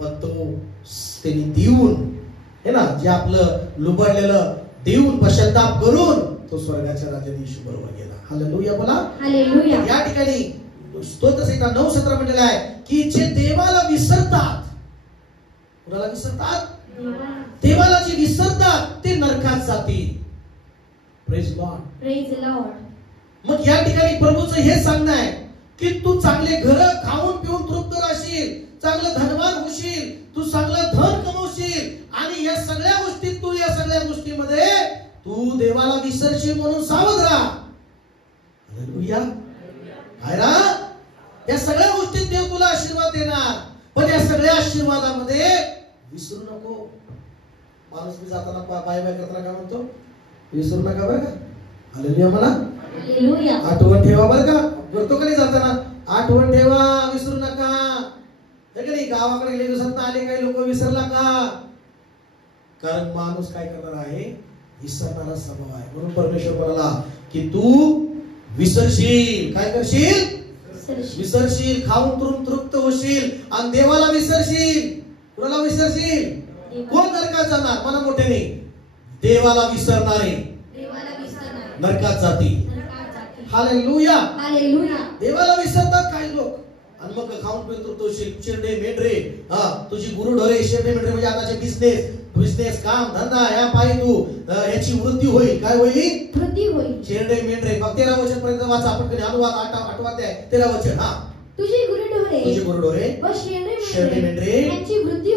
पण तो त्यांनी देऊन हे ना, जे आपलं लुबाडलेलं देऊन पश्चाताप करून तो स्वर्गाच्या राज्यात येशू बरोबर गेला. हालेलुया. बोला हालेलुया. या ठिकाणी स्तोत्र 9:17 म्हटलेलं आहे की जे देवाला विसरतात, कुणाला विसरतात? देवाला जे विसरतात ते नरकात जातील. Praise lord. Praise Lord. मग या ठिकाणी प्रभूचं हे सांगणं आहे की तू चांगले घर खाऊन पिऊन तृप्त राहशील, चांगलं धनवान होशील, तू चांगलं धन कमवशील आणि या सगळ्या गोष्टीत तू, या सगळ्या गोष्टीमध्ये तू देवाला विसरशील म्हणून सावध राहा. हालेलुया. काय रा? या सगळ्या गोष्टीत देव तुला आशीर्वाद देणार, पण या सगळ्या आशीर्वादामध्ये विसरू नको. माणूस मी जाताना बाय बाय करताना काय म्हणतो? विसरू नका बरं का. हालेलुया. म्हणा हालेलुया. आठवण ठेवा बरं का. करतो का नाही जाताना? आठवण ठेवा, विसरू नका. गावाकडे गेले दिवसात आले काही लोक विसरला का? कारण माणूस काय करणार आहे? विसरणारा स्वभाव आहे. म्हणून परमेश्वर म्हणाला की तू विसरशील. काय करशील? विसरशील, खाऊन तृप्त होशील आणि देवाला विसरशील. कुणाला विसरशील? कोण नरकात जाणार? मला मोठ्याने, देवाला विसरणारे नरकात जातील. हालेलुया. हालेलुया. देवाला विसरतात काही लोक आणि मग खाऊन पिऊन तृप्त होशील. शेरडे मेंढरे, तुझी गुरुढोरे, शेरडे मेंढरे म्हणजे आताचे बिझनेस काम धंदा, या पायी तू याची वृद्धी होईल. काय होईल? वृद्धी होईल. शेरडे मेंढरे. मग 13 वचन पर्यंत वाचा आपण. कधी अनुवाद 8 आहे 13 वचन. तुझी गुरुढोरे व शेरडे मेंढरे यांची वृद्धी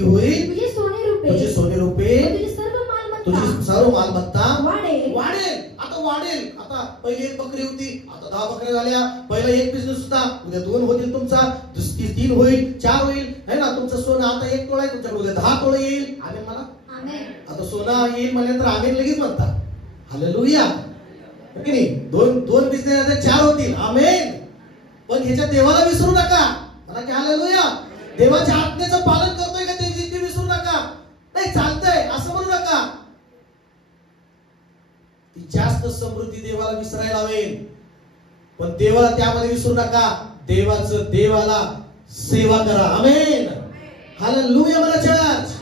होईल. तुझे सोने रुपे तुझी सर्व मालमत्ता वाढेल. आता पहिले 1 बकरी होती, आता 10 बकऱ्या झाल्या. पहिला 1 बिझनेस होता, उद्या 2 होतील, तुमचा 3 होईल, 4 होईल, है ना. तुमचं सोनं आता 1 तोळा आहे, तुमच्याकडे उद्या 10 तोळे येईल. आमेन म्हणा. आता सोनं येईल म्हणल्यानंतर आमेन लगेच म्हणता. हालेलुया. की नाही? 2 बिझनेस आता 4 होतील. आमेन. पण ह्याच्या देवाला विसरू नका. म्हणा की हालेलुया. देवाच्या आज्ञेचं पालन करतोय का ते विसरू नका. नाही चालतंय असं म्हणू नका. ती जास्त समृद्धी देवाला विसरायला हवेल, पण देवाला त्यामध्ये विसरू नका. देवाला सेवा करा. आमेन. हालेलुया. म्हणा चर्च.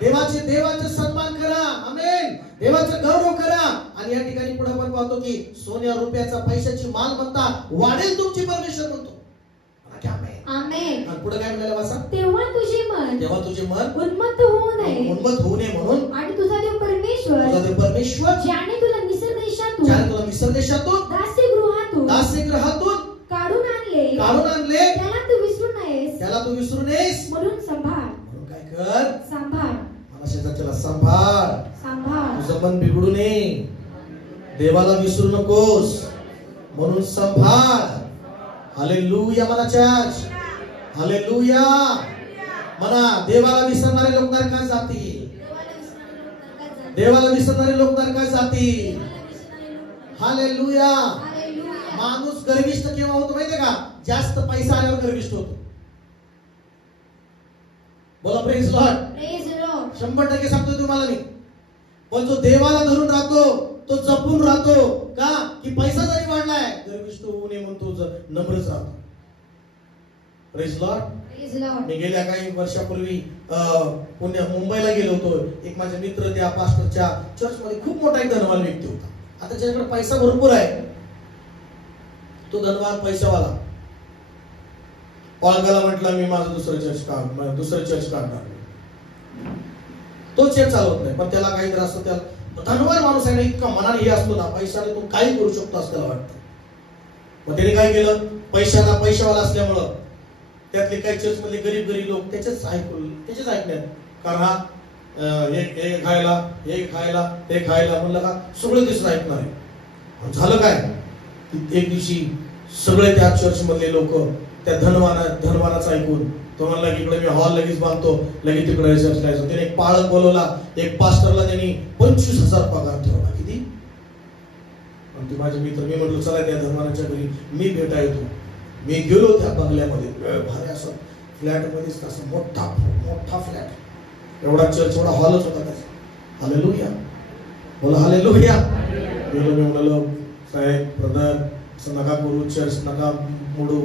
देवाचे सन्मान करा. आमेन. देवाचा गौरव करा. आणि या ठिकाणी पुढे आपण पाहतो की सोन्या रुपयाचा पैशाची मालमत्ता वाढेल तुमची. परमेश्वर म्हणतो. आमेन. पुढे काय म्हणाले वाचा? तेव्हा तुझे मन उन्मत्त होऊ नये म्हणून आणि तुझा देव परमेश्वर ज्याने तुला मिस्र देशातून दास्यगृहातून काढून आणले त्याला तू विसरू नयेस त्याला तू विसरू नयेस म्हणून सांभाळ. म्हणून काय कर, सांभाळ. मला शेजारच्याला सांभाळ. सांभाळ. तुझं मन बिघडू नये, देवाला विसरू नकोस म्हणून सांभाळ. हालेलुया म्हणा चर्च, हालेलुया म्हणा. देवाला विसरणारे लोक नरकात जातील. देवाला विसरणारे लोक नरकात जातील. हालेलुया. माणूस गर्विष्ठ केव्हा होतो माहितीये का? जास्त पैसा आल्यावर गर्विष्ठ होतो. बोला प्रेज लॉर्ड. Praise Lord. 100% सांगतो तुम्हाला मी. पण जो देवाला धरून राहतो तो जपून राहतो. का की पैसा जरी वाढलाय गर्विष्ठ होऊ नये म्हणून तो नम्रच राहतो. Praise lord. Praise lord. मी गेल्या काही वर्षापूर्वी मुंबईला गेलो होतो. एक माझे मित्र त्या पास्टरच्या चर्च मध्ये खूप मोठा एक धनवान व्यक्ती होता. आता ज्याच्याकडे पैसा भरपूर आहे तो धनवान पैशावाला. पालकाला म्हटला मी माझं दुसरं चर्च काढणार. तो चर्च चालवत नाही पण त्याला काही त्रास असतो. त्याला धनवान माणूस आहे ना, इतका मनाने हे असतो ना, पैशाने तू काही करू शकतो असं त्याला वाटतं. मग त्याने काय केलं, पैशावाला असल्यामुळं त्यातले काही चर्च मधले गरीब लोक त्याच्याच ऐकण्यात. कारण हा हे खायला म्हणलं का सगळं दिसत ऐकणार आहे. झालं काय, एक दिवशी सगळे त्या चर्च मधले लोक त्या धनवानाचं ऐकून तो म्हणला की इकडे मी हॉल लगेच बांधतो, लगेच तिकडे चर्च लायचं. त्याने एक पाळक बोलवला, एक पास्टरला त्यांनी 25,000 पगार ठेवला. किती? आणि माझे मित्र, मी म्हटलं चला त्या धनवानाच्या घरी मी भेटा येतो. मी गेलो त्या बंगल्यामध्ये, भारी असं फ्लॅट मध्ये असं मोठा फ्लॅट, एवढा चर्च एवढा हॉलच होता त्याचा. हालेलुया बोला, हालेलुया. गेलो, मी म्हणालो साहेब ब्रदर असं नका करू, चर्च नका मोडू,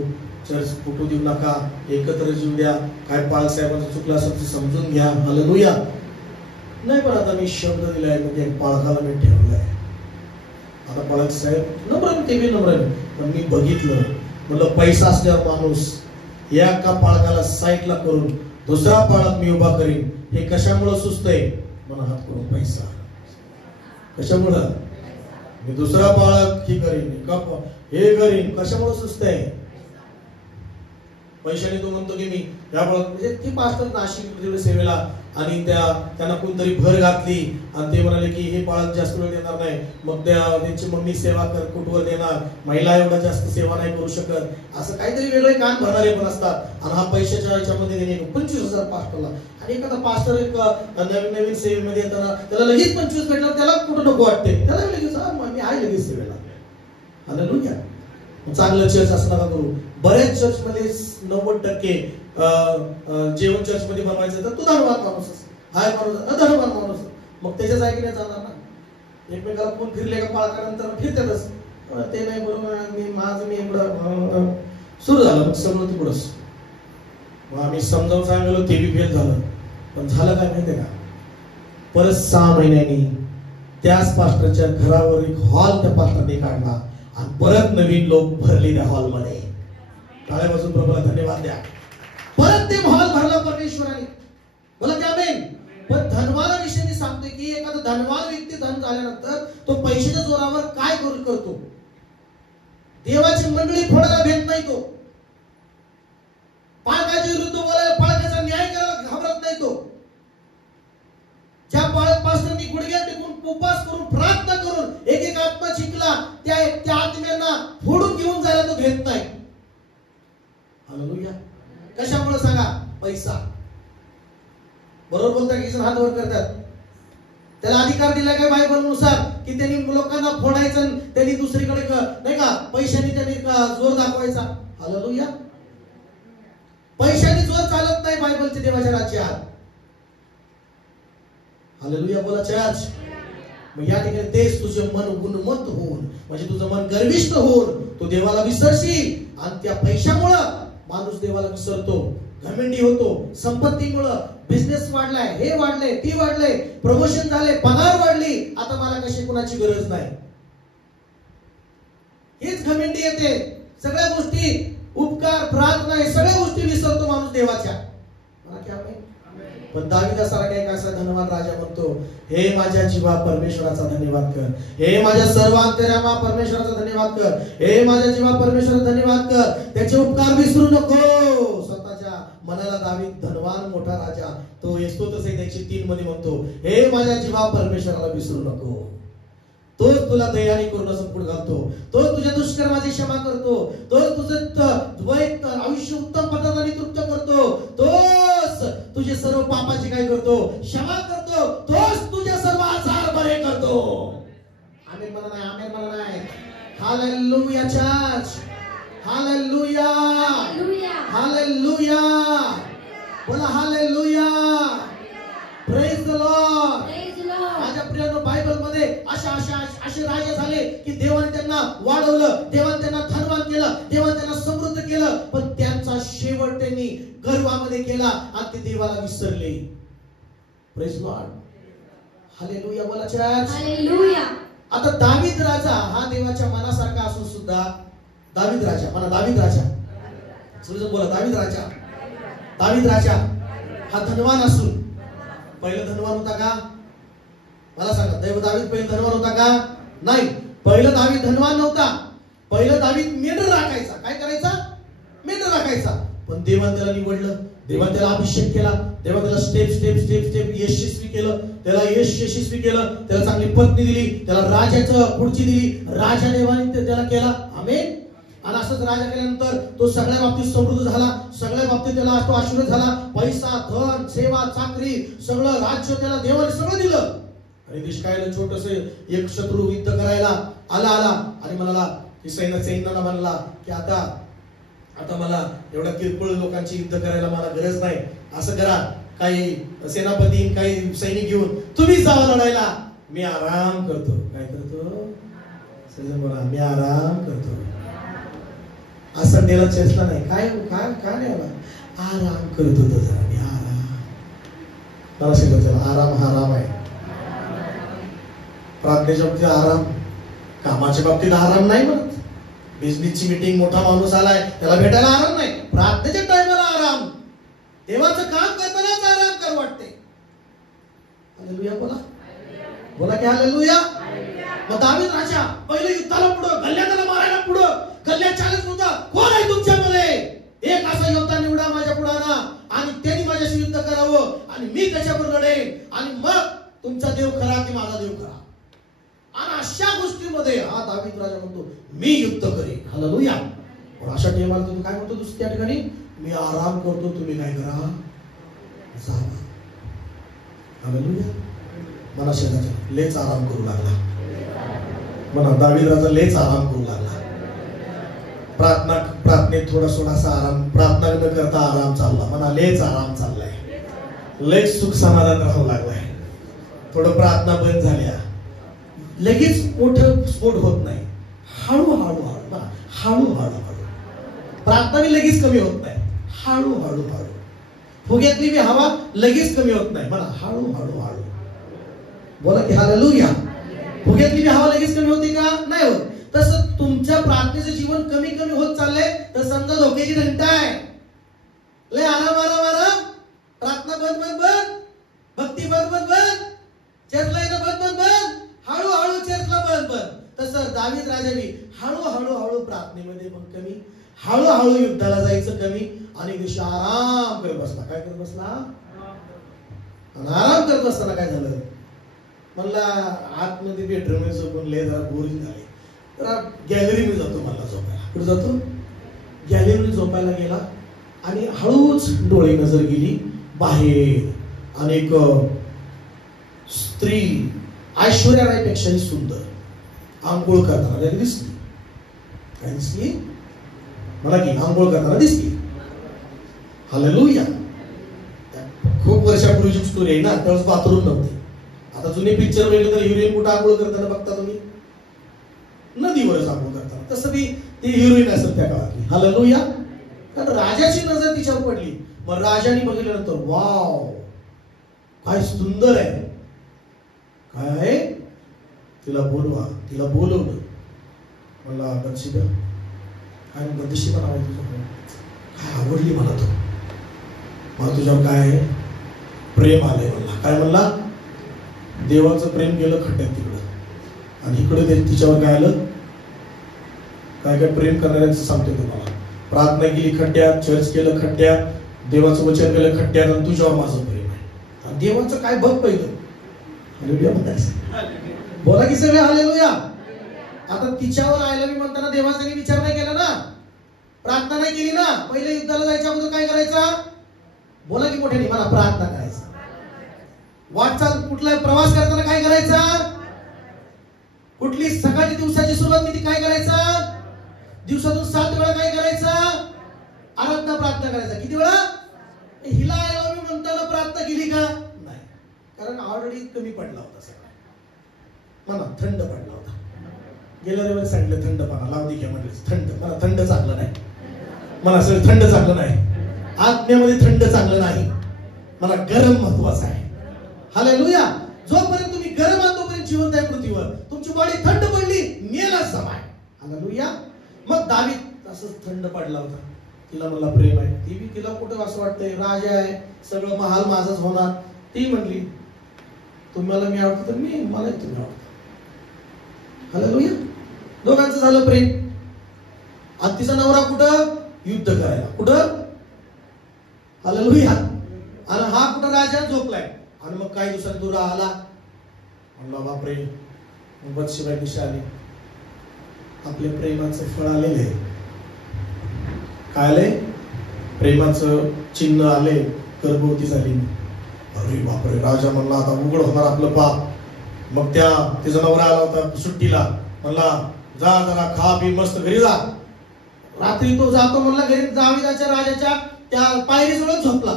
चर्च फुटू देऊ नका, एकत्र जीव द्या. काय पाल साहेबांचं चुकलं असेल समजून घ्या. हालेलुया. नाही पण आता मी शब्द दिलाय म्हणजे एक पाळकाला मी ठेवलाय. आता पाळक साहेब नम्र पण मी बघितलं, म्हणलं पैसा असल्यावर माणूस एका पाळकाला साईडला करून दुसरा पाळक मी उभा करीन. हे कशामुळे सुचतंय? मला हात करून पैसा. कशामुळं? मी दुसरा पाळक हे करीन, हे करीन. कशामुळे सुचतंय? पैशाने तो म्हणतो की मी या म्हणजे ती पास्टर नाशिक सेवेला आणि त्यांना कोणतरी भर घातली आणि ते म्हणाले की हे पाळक जास्त वेळ देणार नाही. मग त्यांची मम्मी सेवा कुठवर देणार, महिला एवढा जास्त सेवा नाही करू शकत, असं काहीतरी वेगळे कान भरणारे पण असतात. आणि हा पैशाच्या याच्यामध्ये 25,000 पास्टरला. आणि एखादा पास्टर एक नवीन सेवेमध्ये येताना त्याला लगेच 25 भेटलं, त्याला कुठं नको वाटते, त्याला लगेच मी आहे लगेच सेवेला. हालेलुया. चांगलं चर्च असं नका करू. बऱ्याच चर्च मध्ये 90% जेवण चर्च मध्ये बनवायचं तर तो धनवान माणूस हाय माणूस धनवान माणूस, मग त्याच्याच ऐकण्यात जाणार ना. एकमेकाला कोण फिरले का पाळकानंतर फिरतातच, ते नाही बरोबर मी एवढं सुरू झालं. मग सगळं तिकडंच मग आम्ही समजावून सांगितलं, ते बी फेल झालं. पण झालं काय माहितीये का, परत 6 महिन्यांनी त्याच पास्टरच्या घरावर एक हॉल त्या पास्टरने काढला आणि परत नवीन लोक भरले त्या हॉलमध्ये. टाळ्यापासून प्रभूला धन्यवाद द्या. परत ते हॉल भरला परमेश्वराने. बोला की आमेन. पण धनवानाविषयी मी सांगतोय की एखादा धनवान व्यक्ती धन झाल्यानंतर तो पैशाच्या जोरावर काय करतो, देवाची मंडळी फोडायला भेट नाही. तो पाळकाच्या विरुद्ध बोलायला, पाळकाचा न्याय करायला घाबरत नाही. तो ज्या पास्टरनी गुडघ्यात टेकून उपवास करून प्रार्थना करून एक आत्मा शिकला, त्या आत्म्यांना फोडून घेऊन जायला तो भेट नाही. हालेलुया. कशामुळे सांगा? पैसा. बरोबर बोलतात की हात वर करतात. त्याला अधिकार दिला काय बायबलनुसार की त्यांनी लोकांना फोडायचं, त्यांनी दुसरीकडे नाही का पैशाने त्यांनी जोर दाखवायचा. हालेलुया. पैशाने जोर चालत नाही बायबलच्या देवाच्या राज्यात. हालेलुया बोला चर्च. मग या ठिकाणी तेच तुझे मन गुणमत होऊन, म्हणजे तुझं मन गर्विष्ठ होऊन तो देवाला विसरशील. आणि त्या पैशामुळं माणूस देवाला विसरतो, घमंडी होतो. संपत्तीमुळं बिझनेस वाढलाय, हे वाढले, ती वाढले, प्रमोशन झाले, पगार वाढली, आता मला कशी कुणाची गरज नाही, हेच घमंडी येते. सगळ्या गोष्टी, उपकार, प्रार्थना, हे सगळ्या गोष्टी विसरतो माणूस देवाच्या. मला क्या माहिती. पण दाविदासारखा एक असा धनवान राजा म्हणतो, हे माझ्या जीवा परमेश्वराचा धन्यवाद कर, हे माझ्या सर्व अंतर्यामा परमेश्वराचा धन्यवाद कर, हे माझ्या जीवा परमेश्वराचा धन्यवाद कर. त्याचे उपकार विसरू नको. स्वतःच्या मनाला दावीद धनवान मोठा राजा तो स्तोत्र 103 मध्ये म्हणतो, हे माझ्या जीवा परमेश्वराला विसरू नको. तोच तुला दयाने करून संपूर्ण घालतो, तोच तुझ्या दुष्कर्माची क्षमा करतो, तोच तुझं आयुष्य उत्तम पदार्थाने तृप्त करतो, तोच तुझे सर्व पापाची काय करतो, क्षमा करतो, तोच तुझे सर्व आजार बरे करतो. आमेन म्हणा नाही, आमेन म्हणा नाही. हालेलुया चर्च, हालेलुया, हालेलुया, बोला हालेलुया, प्रेज द लॉर्ड. माझ्या प्रियानो, बायबल मध्ये असे राजे झाले की देवाने त्यांना वाढवलं, देवाने त्यांना धनवान केलं, देवाने त्यांना समृद्ध केलं, पण त्यांचा शेवट त्यांनी गर्वामध्ये केला आणि ते देवाला विसरले. प्रेज लॉर्ड, हालेलुया, बोला चर्च, हालेलुया. आता दावीद राजा हा देवाच्या मनासारखा असून सुद्धा, दावीद राजा म्हणा, दावीद राजा, समजून बोला, दावीद राजा, दावीद राजा हा धनवान असून पहिला धनवान होता का? मला सांगा, दावीद पहिला धनवान होता का? नाही. पहिला दावीद धनवान नव्हता. पहिला दावीद मेंढर राखायचा. काय करायचा? मेंढर राखायचा. पण देवाने त्याला निवडलं, देवाने त्याला अभिषेक केला, देवाने त्याला स्टेप स्टेप स्टेप स्टेप यशस्वी केलं, त्याला यशस्वी केलं, त्याला चांगली पत्नी दिली, त्याला राजाचं खुर्ची दिली, राजा देवाने त्याला केला. आमेन. आणि असंच राजा केल्यानंतर तो सगळ्या बाबतीत समृद्ध झाला, सगळ्या बाबतीत त्याला तो आशीर्वाद झाला. पैसा, धन, सेवा, चाकरी, सगळं राज्य त्याला देवाने सगळं दिलं. आणि दुष्काळाला छोटस एक शत्रू युद्ध करायला आला आणि म्हणाला की सैन्याला म्हणला की आता मला एवढ्या किरकोळ लोकांची युद्ध करायला मला गरज नाही. असं करा, काही सेनापती काही सैनिक घेऊन तुम्ही जावा लढायला, मी आराम करतो. काय करतो? बोला, मी आराम करतो. असं त्याला चेसला नाही. काय काय काय आराम करत होता जरा, मी आराम. मला सांगितलं आराम हा आराम आहे. प्रार्थनेच्या बाबतीत आराम, कामाच्या बाबतीत आराम नाही म्हणत. बिझनेसची मीटिंग, मोठा माणूस आलाय त्याला भेटायला आराम नाही. प्रार्थनेच्या टायमाला आराम, देवाचं काम करतानाच आराम कर वाटते. हालेलुया, बोला, बोला की हालेलुया. मग दावीद राजा पहिले युद्धाला पुढं, गल्ल्याला मारायला पुढं, गल्ल्या चालत होता, कोण आहे तुमच्यामध्ये? एक असा योद्धा निवडा माझ्या पुढाना आणि त्यांनी माझ्याशी युद्ध करावं आणि मी त्याच्यावर लढेन आणि मग तुमचा देव खरा की माझा देव खरा. आणि अशा गोष्टीमध्ये हा दावीद राजा म्हणतो, मी युद्ध करेन. हालेलुया. पण अशा टाइमाला तुम्ही काय म्हणतो दुसऱ्या ठिकाणी? मी आराम करतो, तुम्ही काय करा, जावा. हालेलुया. मला शेजारचा लेच आराम करू लागला. म्हणा, दावीद राजा लेच आराम करू लागला. प्रार्थनेत थोडासा आराम, प्रार्थना न करता आराम चालला. म्हणा, लेच आराम चाललाय, लेच सुख समाधान राहू लागलाय. थोडं प्रार्थना बंद झाल्या, लगेच मोठं स्फोट होत नाही. हळूहळू प्रार्थना लगेच कमी होत नाही. हळूहळू फुग्यातली बी हवा लगेच कमी होत नाही. म्हणा, हळूहळू. बोला की हालेलुया. फुग्यातली बी हवा लगेच कमी होती का? नाही होत. तसं तुमच्या प्रार्थनेचं जीवन कमी होत चाललंय तर समजा धोक्याची घंटा आहे. लय आराम, प्रार्थना बंद, भक्ती बंद, चर्चला येणं बंद, हळूहळू चर्चला बंद. तसं दावीद राजा बी हळूहळू प्रार्थनेमध्ये पण कमी, हळूहळू युद्धाला जायचं कमी. आणि दिवशी आराम करत बसला. काय करत बसला? आराम करत बसताना काय झालं? म्हणला आतमध्ये बेडरूम मध्ये झोपून लय जरा बोरिंग झाले, तर गॅलरी मध्ये जातो. मला झोपायला कुठे जातो? गॅलरी मध्ये झोपायला गेला आणि हळूच डोळे नजर गेली बाहेर आणि एक स्त्री ऐश्वर्या राय पेक्षा सुंदर आंघोळ करताना त्याला दिसली. काय दिसली? मला की आंघोळ करताना दिसली. हालेलुया. खूप वर्षापूर्वीची स्टोरी आहे ना, त्यावेळेस बाथरूम नव्हते. आता जुने पिक्चर बघितले तर हिरोईन कुठं आंघोळ करताना बघता तुम्ही? नदीवरच आंघोळ करताना. तसं ती हिरोईन असेल त्या काळातली. हालेलुया. कारण राजाची नजर तिच्यावर पडली. मग राजाने बघितल्यानंतर वाव काय सुंदर आहे. काय? तिला बोलवलं. मला बदशिबा काय बदशिबा नाव आहे तुझं? काय आवडली मला तो. मला तुझ्यावर काय प्रेम आलंय. म्हणला काय? म्हणला देवाचं प्रेम गेलं खड्ड्यात तिकडं आणि इकडे तिच्यावर काय आलं? काय प्रेम करणाऱ्यांचं सांगतोय तुम्हाला. प्रार्थना केली खड्ड्यात, चर्च केलं खड्ड्यात, देवाचं वचन केलं खड्ड्यात आणि तुझ्यावर माझं प्रेम आहे. आणि देवाचं काय बघ पहिलं. हालेलुया म्हणायचं. बोला की सगळे हालेलुया. आता तिच्यावर आय लव्ह यू म्हणताना देवाचा विचार नाही केला ना, प्रार्थना नाही केली ना. पहिले युद्धाला जायच्या अगोदर काय करायचं? बोला की मोठ्याने मला, प्रार्थना करायचं. वाटचाल कुठला प्रवास करताना काय करायचा? कुठली सकाळची दिवसाची सुरुवात किती काय करायचा? दिवसातून 7 वेळा काय करायचा? आराधना प्रार्थना करायचा. किती वेळा? हिला आय लव्ह यू म्हणताना प्रार्थना केली का? नाही, कारण ऑलरेडी कमी पडला होता सगळा. मला थंड पडला होता. गेल्या रविवारी सांगितलं थंडपणा लावू दे म्हटलं. थंड मला थंड चांगलं नाही. मला असं थंड चांगलं नाही. आत्म्यामध्ये थंड चांगलं नाही. मला गरम महत्वाचं आहे. हालेलुया. जोपर्यंत तुम्ही गरम आहात तोपर्यंत जिवंत आहे पृथ्वीवर. तुमची बॉडी थंड पडली मेला समाय. हालेलुया. मग दावीद असंच थंड पडला होता. तिला मला प्रेम आहे. तिला कुठं असं वाटतंय राजा आहे, सगळं महाल माझाच होणार. ती म्हणली तुम्हाला मी आवडतो तर मी मला तुम्ही आवडतो. हालेलुया. दोघांचं झालं प्रेम. आणि तिचा नवरा कुठं? युद्ध करायला. कुठं? हालेलुया. आणि हा कुठं? राजा झोपलाय. आणि मग काही दिवसांनी दुरा आला. म्हणला बापरे. मग बत्शेबा दिशा आली. आपल्या प्रेमाचं फळ आलेलं आहे. काय आले? प्रेमाचं चिन्ह आले. गर्भवती झाली. अरे बापरे. राजा म्हणला आता उघड होणार आपलं पाप. मग तिचा नवरा आला होता सुट्टीला. म्हणला जा जरा खा पी मस्त घरी जा. रात्री तो जातो म्हणला घरी. दाविदाच्या राजाच्या त्या पायरीजवळ झोपला.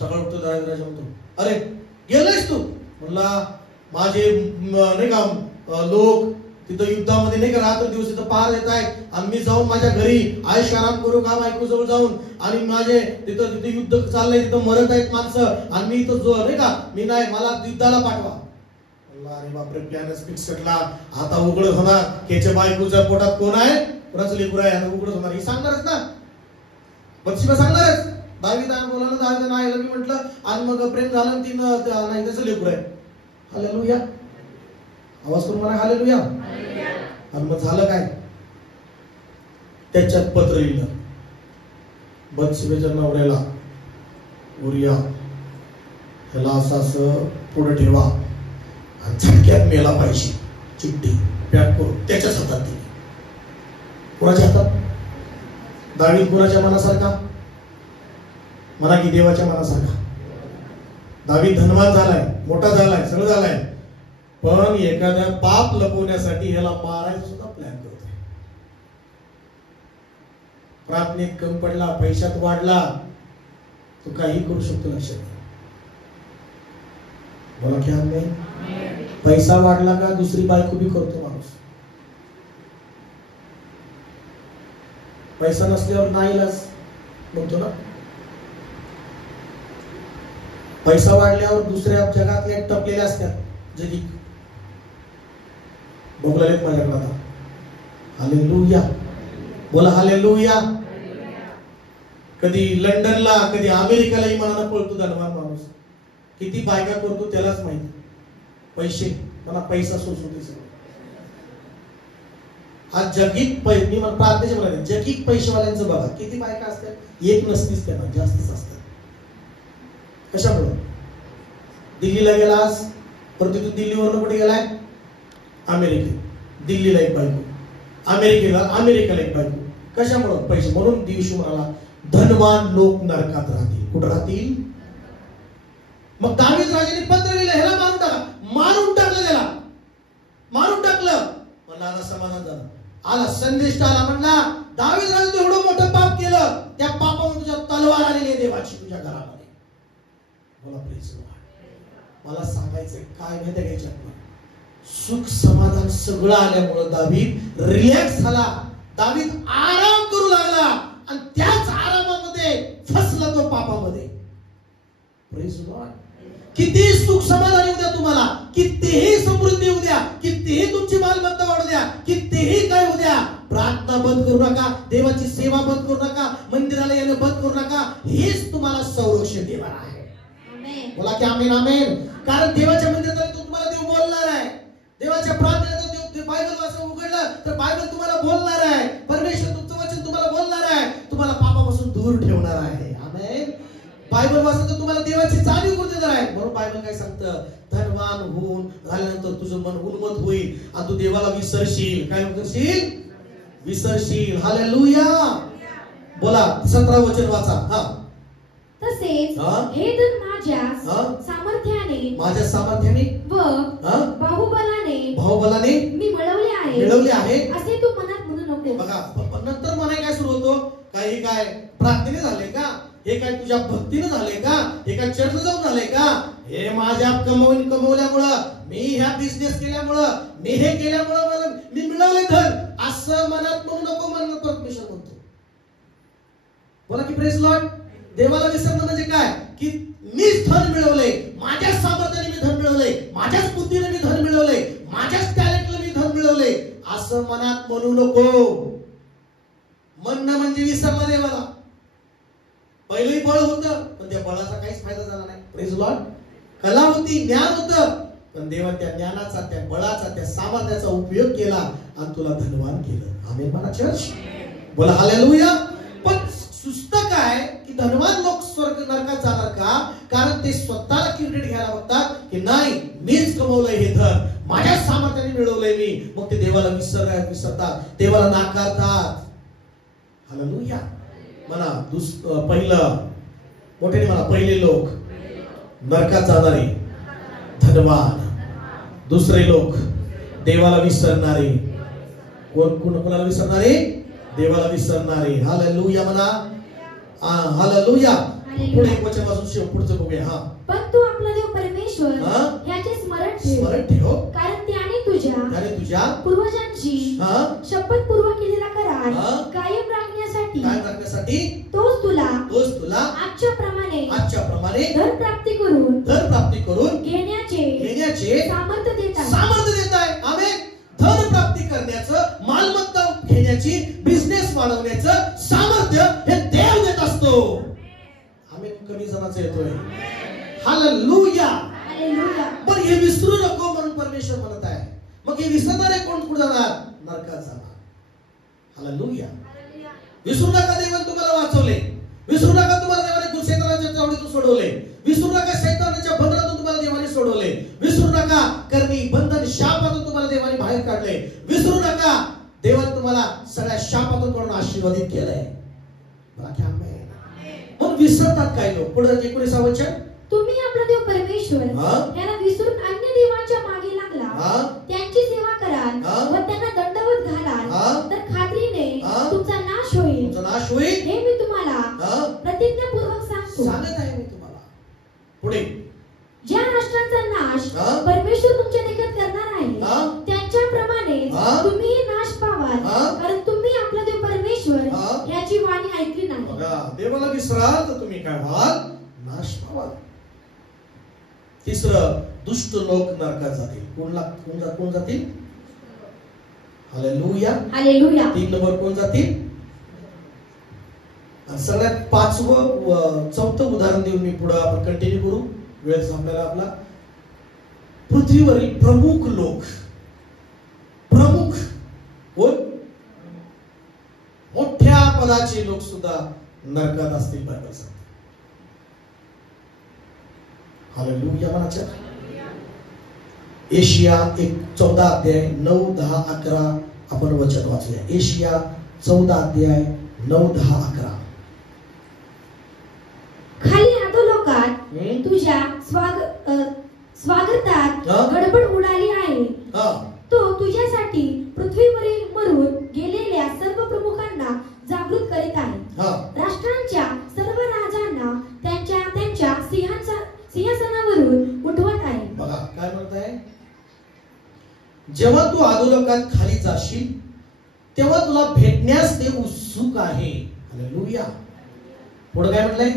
सकाळ उठतो राजा म्हणतो अरे गेलायस तू? म्हणला माझे नाही का लोक तिथं युद्धामध्ये नाही का रात्र दिवस तिथं पार येत आहेत. आणि मी जाऊन माझ्या घरी आयुष आराम करू का बायको जवळ जाऊन. आणि माझे तिथं युद्ध चाललंय. तिथं मरत आहेत माणसं. आणि मी इथं जो नाही का मी नाही मला युद्धाला पाठवा. अरे बापरे. प्लॅनच फिक्स केला. आता उघड होणार. त्याच्या बायकोच्या पोटात कोण आहे? कोणाचं लेकरू आहे? आणि उघड होणार. ही सांगणारच ना. बत्शेबा सांगणारच. दाविदानं बोलवलं. दाविदानं आयला मी म्हटलं. आणि मग प्रेम झालं. तिनं नाही त्याचं लेकरू आहे. हालेलुया. आवाज करून म्हणा हालेलुया. आणि मग झालं काय? त्याच्यात पत्र लिहिलं. बत्शेबाच्या नवऱ्याला उरिया ह्याला असं पुढे ठेवा आणि झटक्यात मेला पाहिजे. चिठ्ठी पॅक करून त्याच्याच हातात दिली. कोणाच्या हातात? दावीद कोणाच्या मनासारखा? म्हणा की देवाच्या मनासारखा. दावीद धनवान झालाय, मोठा झालाय, सगळं झालाय. पण एखाद्या पाप लपवण्यासाठी ह्याला मारायचा सुद्धा प्लॅन करतोय. प्रार्थनेत कमी पडला, पैशात वाढला, तो काही करू शकतो. लक्षात घ्या. बोला क्या नाही. पैसा वाढला का दुसरी बायको बी करतो माणूस. पैसा नसल्यावर नाईलाज म्हणतो ना. पैसा वाढल्यावर दुसऱ्या जगातले टपलेले असतात जगी. बघलेत माझ्याकडे आता. हालेलुया. बोला हालेलुया. कधी लंडनला कधी अमेरिकेला इमानानं पळतो धनवान माणूस. किती बायका करतो त्यालाच माहिती. पैसे मला पैसा सोसवते सगळं. आज जगिक मी मला प्रार्थनेचे म्हणाले जगिक पैसेवाल्यांचं बघा किती बायका असतात. एक नसतीच त्यांना, जास्तच असतात. कशामुळे? दिल्लीला गेला आज, परत तिथून दिल्लीवरनं कुठे गेलाय? अमेरिकेत. दिल्लीला एक बायको, अमेरिकेला एक बायको. कशामुळे? पैसे. म्हणून दिवशी म्हणाला धनवान लोक नरकात राहतील. कुठं राहतील? मग दावीद राजाने पत्र लिहिलं ह्याला मारून टाका. मारून टाकलं त्याला. मारून टाकलं. म्हणला आता समाधान झालं. आला संदेश आला. म्हणला दावीद राजाने एवढं मोठं पाप केलं, त्या पापामध्ये तुझ्या तलवार आलेली आहे देवाची तुझ्या घरामध्ये. मला प्लीज मला सांगायचंय काय माहिती आहे याच्यात? सुख समाधान सगळं आल्यामुळे दावीद रिलॅक्स झाला. दावीद आराम करू लागला. आणि त्याच आरामामध्ये फसला तो पापामध्ये. Praise Lord. किती सुख समाधान येऊ द्या तुम्हाला, कितीही समृद्धी येऊ द्या, कितीही तुमची मालमत्ता वाढू द्या, कितीही काय होऊ द्या, प्रार्थना बंद करू नका. देवाची सेवा बंद करू नका. मंदिराला येणं बंद करू नका. हेच तुम्हाला संरक्षण देणार आहे. बोला की आमेन आमेन. कारण देवाच्या मंदिरात तुम्हाला देव बोलणार आहे. देवाच्या प्रार्थनेत देव बायबल वाचून उघडलं तर बायबल तुम्हाला बोलणार आहे. परमेश्वर तुमचं वचन तुम्हाला बोलणार आहे. तुम्हाला पापापासून दूर दूर ठेवणार आहे. आमेन. बायबल वाचताना तुम्हाला देवाची जाणीव करून देणार आहे. म्हणून बायबल काय सांगतं, धनवान होऊन झाल्यानंतर तुझं मन उन्मत्त होईल आणि तू देवाला विसरशील. काय करशील? विसरशील. हालेलुया. बोला 17 वचन वाचा. हा. तसेच हे धन माझ्या सामर्थ्याने व बाहुबलाने मी मिळवले आहे असे तू मनात म्हणू नको. बघा नंतर म्हणाय काय सुरू होतो, काही काय प्रार्थनेने झाले का, हे काय तुझ्या भक्तीने झाले का, हे काय चर्च जाऊन झाले का, हे माझ्या कमवल्यामुळं, मी ह्या बिझनेस केल्यामुळं, मी हे केल्यामुळं मला मी मिळवले धन, असं मनात म्हणू नको. म्हणून परमेश्वर म्हणतो. बोला की प्रेज लॉर्ड. देवाला विसरणं म्हणजे काय, की मीच धन मिळवले, माझ्याच सामर्थ्याने मी धन मिळवले, माझ्याच बुद्धीने मी धन मिळवले, माझ्याच टॅलेंटने मी धन मिळवले, असं मनात म्हणू नको. म्हणणं म्हणजे विसरला देवाला. पहिलंही बळ होतं, पण त्या बळाचा काहीच फायदा झाला नाही. Praise Lord. कला होती, ज्ञान होतं, पण देवाने त्या ज्ञानाचा, त्या बळाचा, त्या सामर्थ्याचा उपयोग केला आणि तुला धनवान केलं. आमेन म्हणा चर्च. बोला हालेलुया. पण सुस्त काय की धनवान लोक स्वर्ग नरकात जाणार का, कारण ते स्वतःला क्रेडिट घ्यायला बघतात की नाही मीच कमवलंय हे धन, माझ्या सामर्थ्याने मिळवलंय मी. मग ते देवाला विसरतात, देवाला नाकारतात. हालेलुया. म्हणा पहिलं मोठ्याने म्हणा, पहिले लोक नरकात जाणारे धनवान, दुसरे लोक देवाला विसरणारे. कोणाला विसरणारे? देवाला विसरणारे. हालेलुया म्हणा. हालेलुया. पुढे एक वचन वाचून पुढचं बघूया. हा. पण तू आपला देव परमेश्वर याचे स्मरण ठेव, कारण त्याने तुझ्या पूर्वजांची शपथपूर्वक केलेला करार कायम राखण्यासाठी तोच तुला आजच्या प्रमाणे धन प्राप्ती करून घेण्याचे सामर्थ्य देत आहे. आमेन. धन प्राप्ती करण्याचं, मालमत्ता घेण्याची, बिझनेस वाढवण्याचं सामर्थ्य हे देव देत असतो. आम्ही कमी जणांचं येतोय. हालेलुया. पण हे विसरू नको म्हणून परमेश्वर म्हणत आहे. मग हे विसरणारे कोण कुठे जाणार? नरकात जाणार. हालेलुया. विसरू नका देवाने तुम्हाला वाचवले, विसरू नका तुम्हाला देवाने शैतानाच्या चावडीतून सोडवले, विसरू नका शैतानाच्या बंधनातून तुम्हाला देवाने सोडवले, विसरू नका करणी बंधन शापातून तुम्हाला देवाने बाहेर काढले, विसरू नका देवाने तुम्हाला सगळ्या शापातून करून आशीर्वादित केलंय. मग विसरतात काय लोक. पुढे 19 वचन, तुम्ही आपला देव परमेश्वर याला विसरून अन्य देवांच्या मागे लागला, त्यांची सेवा कराल व त्यांना दंडवत घालाल, तर खात्रीने तुमचा नाश होईल. हे मी तुम्हाला प्रतिज्ञापूर्वक सांगत आहे. मी तुम्हाला पुढे, ज्या राष्ट्रांचा नाश परमेश्वर तुमच्या देखत करणार आहे, त्यांच्याप्रमाणे तुम्ही नाश पावाल, कारण तुम्ही आपला देव परमेश्वर याची वाणी ऐकली नाही. देवाला विसराल तर तुम्ही काय व्हाल? नाश पावाल. तिसरं, दुष्ट लोक नरकात जातील. कोण जातील? हालेलुया. 3 नंबर कोण जातील? आणि सगळ्यात 5वं 4थं उदाहरण देऊन मी पुढे आपण कंटिन्यू करू. वेळ संपलेला आपला. पृथ्वीवरील प्रमुख लोक, प्रमुख कोण? मोठ्या पदाचे लोक सुद्धा नरकात असतील. बायबल सांगते. हालेलुया म्हणायचं. एशिया 14 अध्याय 9, 10, 11 आपण वचन वाचूया. एशिया 14 अध्याय 9, 10, 11. खाली अधोलोकात तुझ्या स्वागतात गडबड उडाली आहे. तो तुझ्यासाठी पृथ्वीवरील मरून गेलेल्या सर्व प्रमुखांना जागृत करीत आहे. राष्ट्रांच्या सर्व राजांना त्यांच्या सिंहासनावरून उठवत आहे. बघा काय म्हणत आहे. जेव्हा तू अधोलोकात खाली जाशील तेव्हा तुला भेटण्यास ते उत्सुक आहे. हालेलुया. पुढे काय म्हटलंय?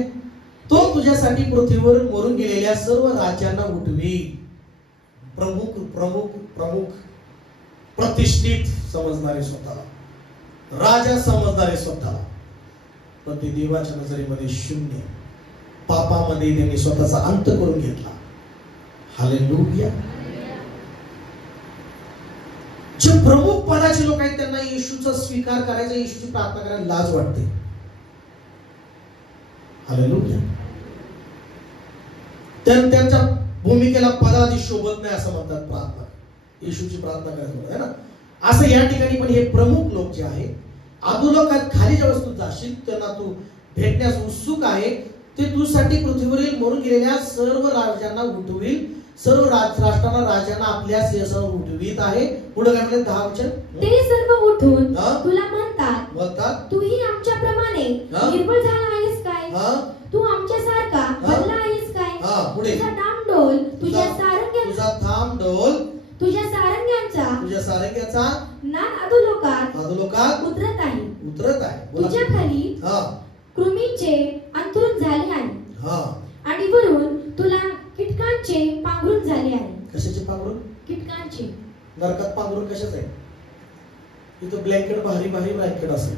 तो तुझ्यासाठी पृथ्वीवर मरून गेलेल्या सर्व राज्यांना उठवी. प्रमुख प्रमुख प्रमुख प्रतिष्ठित समजणारे स्वतःला, राजा समजणारे स्वतःला, पण ते देवाच्या नजरेमध्ये शून्य, पापामध्ये त्यांनी स्वतःचा अंत करून घेतला. हालेलुया. जे प्रमुख पदाचे लोक आहेत त्यांना येशूचा स्वीकार करायचा, येशूची प्रार्थना करायला लाज वाटते. हालेलुया. त्यांच्या भूमिकेला पदाची शोभत नाही असं म्हणतात प्रार्थना. येशूची प्रार्थना करायचं आहे ना. असं या ठिकाणी पण हे प्रमुख लोक जे आहेत, अधोलोकात खाली ज्या वस्तू जाशील त्यांना तू भेटण्यास उत्सुक आहे, ते तुझ्यासाठी पृथ्वीवरील मरून गेलेल्या सर्व राजांना उठवील, सर्व राष्ट्रांना राजांना आपल्या सिंहासनावर उठवीत आहे. पुढे काय म्हणले 10 वचन, ते सर्व उठून तुला म्हणतात, तूही आमच्याप्रमाणे निर्बळ झाला आहेस काय? तू आमच्यासारखा बनला आहेस काय? तुझा डामडोल तुझ्या सारंग्यांचा नाद अधोलोकात उतरत आहे. तुझ्या खाली कृमीचे अंथरूण झाले आहे आणि वरून तुला कीटकांचे पांघरून झाले आहे. कशाचे पांघरून? कीटकांचे. नरकात पांघरून कशाचं आहे? तिथं ब्लँकेट भारी ब्लँकेट असेल,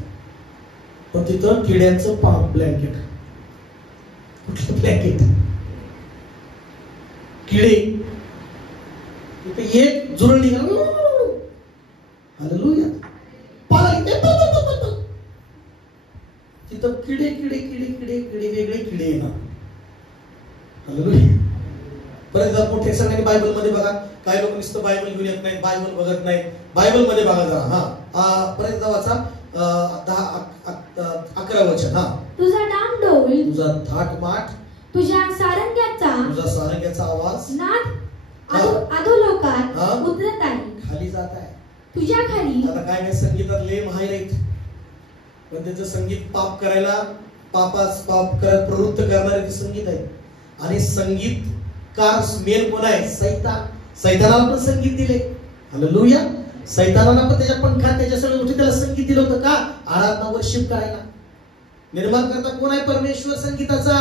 पण तिथं किड्यांचं ब्लँकेट. कुठलं ब्लँकेट? किडे. तिथे एक जुरळ निघाला, हालेलुया, तिथं किडे वेगळे किडे येणार. हालेलुया. बरेचदा मोठे सगळ्यांनी बायबल मध्ये बघा, काही लोक नुसतं बायबल घेऊन येत नाहीत, बायबल बघत नाहीत. बायबल मध्ये बघा जरा. बरेचदा वाचा 11 वचन. तुझा डामडोल, तुझा थाटमाट, तुझ्या सारंग्याचा आवाज, नाद अधोलोकात उतरत आहे, खाली जात आहे. तुझ्या खाली. आता काय संगीतात लय माहिर आहेत, पण त्याचं संगीत पाप करत प्रवृत्त करणारे ते संगीत आहे. आणि संगीतकार मेन कोण आहे? सैतानाला पण संगीत दिले. हालेलुया. सैतानाला पण त्याच्या पंखात त्याच्या सगळ्या गोष्टी त्याला संगीत दिलं होतं का? आराधना वर्शिप करायला. निर्माण करता कोण आहे? परमेश्वर संगीताचा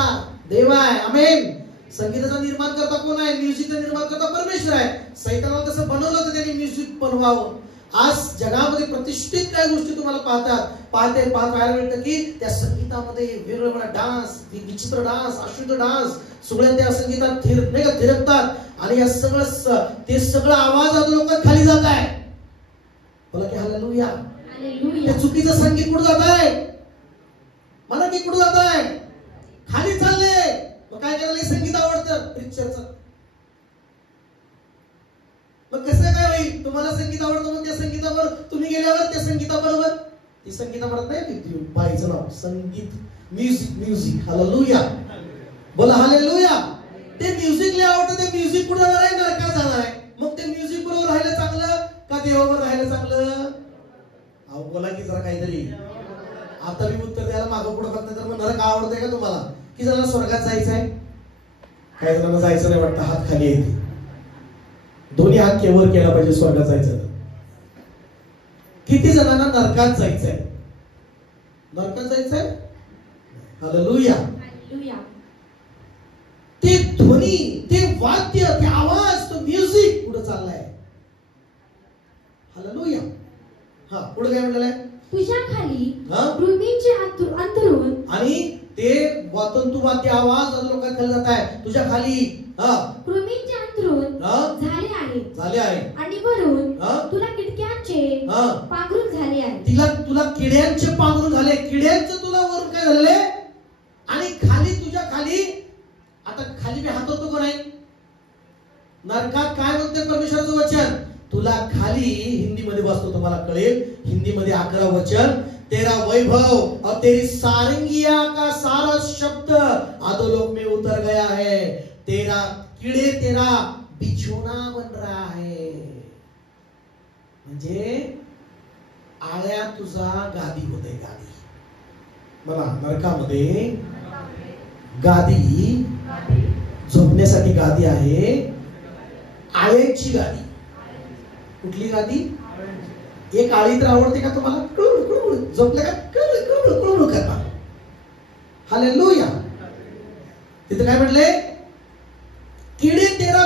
देव आहे. आमेन. संगीताचा निर्माण करता कोण आहे? म्युझिकचा निर्माण करता परमेश्वर आहे. सैतानाला तसं बनवलं होतं त्यांनी म्युझिक बनवावं. आज जगामध्ये प्रतिष्ठित काही गोष्टी तुम्हाला पाहायला मिळतं की त्या संगीतामध्ये वेगवेगळा डान्स, विचित्र डान्स, अशुद्ध डान्स, सगळ्या त्या संगीतात थिरकतात. आणि या सगळं आवाज अधोलोकात खाली जात आहे. बोला की हालेलुया. ते चुकीचं संगीत कुठं जात आहे? मला की कुठं जात आहे? खाली चालले. मग काय करायला? संगीत आवडतं पिक्चरचं. मग कसं काय होईल? तुम्हाला संगीत आवडतं मग त्या संगीतावर तुम्ही गेल्यावर त्या संगीताबरोबर ती संगीताबरोबर नाही बाईचं नाव संगीत, म्युझिक. हालेलुया. बोला हालेलुया. ते म्युझिकला आवडतं. ते म्युझिक कुठं जाणार आहे? नरकात जाणार आहे. मग ते म्युझिक बरोबर राहिलं चांगलं का देवावर राहिलं चांगलं? अहो बोला की जरा काहीतरी. आता मी उत्तर द्यायला मागं पुढं करते तर मग नरक आवडतंय का तुम्हाला? की जरा स्वर्गात जायचं आहे? काही जणांना जायचं नाही वाटतं, हात खाली येते. दोन्ही हात केवर केला पाहिजे स्वर्गात जायचं. किती जणांना नरकात जायचंय? हालेलुया. ते ध्वनी, ते वाद्य, ते आवाज, तो म्युझिक कुठं चाललाय? हालेलुया. पुढे काय म्हटलंय? तुझ्या खाली कृमीचे अंथरूण. आणि ते वातंतू वाद्य आवाज अधोलोकात खाली जात आहे. तुझ्या खाली कृमीचे अंथरूण झाले आहे आणि वरून तुला कीटकांचे पांघरून झाले आहे. तुला किड्यांचे पांघरून झाले. किड्यांचं तुला वरून काय झाले? आणि खाली तुझ्या खाली. आता खाली मी हातवतो कोण आहे? नरकात काय म्हणते परमेश्वराचं वचन? तुला खाली, हिंदी मध्ये वाचतो तुम्हाला कळेल. हिंदी मध्ये 11 वचन, तेरा वैभव और तेरी सारंगिया का सारा शब्द अधोलोक में उतर गया है. तेरा कीड़े तेरा बिछोना बन रहा है. म्हणजे आळ्या तुझा गादी होते. गादी मला नरकामध्ये गादी, झोपण्यासाठी गादी आहे. आळ्याची गादी. कुठली गादी? एक आळी तर आवडते का तुम्हाला? झोपले का कुळकुळ करणार. हालेलुया. तिथे काय म्हटले? किडे तेरा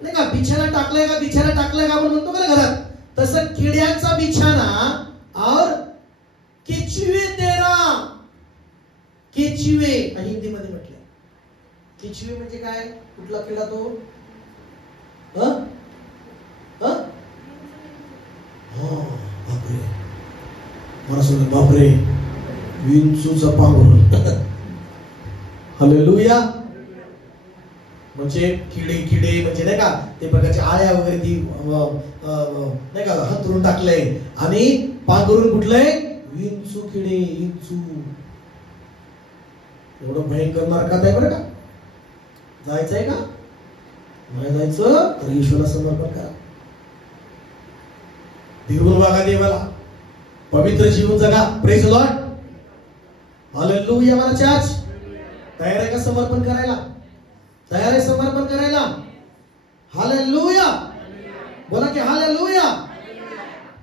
नाही का बिछाना टाकलाय का आपण म्हणतो का घरात, तसं किड्यांचा बिछाना और केचुए तेरा. केचुए हिंदी मध्ये म्हटलं. केचुए म्हणजे काय? कुठला किडा तो? बापरे, मला सांगितलं बापरे, विंचूचा पांघरून. हालेलुया. म्हणजे किडे म्हणजे नाही का ते प्रकारचे आळ्या वगैरे ती नाही का हंतरून टाकलंय आणि पांघरून कुठलंय विंचू किडे विंचू. एवढं भयंकर नरकात आहे बरं का. जायचंय का नाही जायचं तर ईश्वराला समर्पण करा. धीरून वागा देवाला. पवित्र जीवन जगा. Praise Lord. हालेलुया. मला चर्च तयार आहे का समर्पण करायला? तयार आहे समर्पण करायला? हालेलुया. बोला की हालेलुया.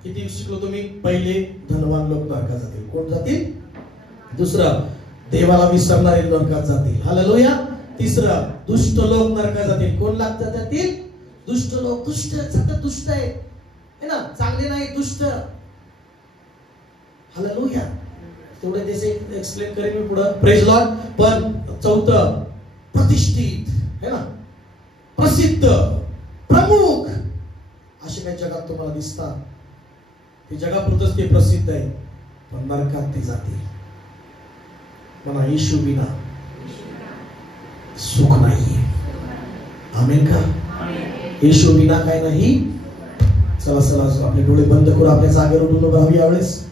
किती शिकलो तुम्ही? पहिले धनवान लोक नरकात जातील. कोण जातील? दुसरं देवाला विसरणारे नरकात जातील. हालेलुया. तिसरं दुष्ट लोक नरकात जातील. कोण लागतात जातील? दुष्ट लोक. दुष्ट सतत दुष्ट आहे ना, चांगले नाही, दुष्ट. हालेलुया. तेवढे त्याचे एक्सप्लेन करेन मी पुढे. Praise Lord. पण चौथं प्रतिष्ठित है ना, प्रसिद्ध, प्रमुख असे काही जगात तुम्हाला दिसतात. ते जगापुरतच ते प्रसिद्ध आहे, पण नरकात ते जातील. म्हणा येशू विना सुख नाहीये. आमेन का? येशू विना काय नाही. चला चला आपले डोळे बंद करू. आपल्या जागेवर उठून उभं राहू यावेळेस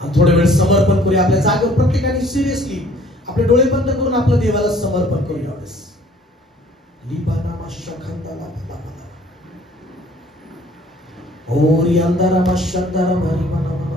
आणि थोडे वेळ समर्पण करूया. आपल्या जागेवर प्रत्येकाने सिरियसली आपले डोळे बंद करून आपलं देवाला समर्पण करूया यावेळेस. लिबाना माशखंदाला बाला ओरी अंधारा माशंदारा भारी मना मना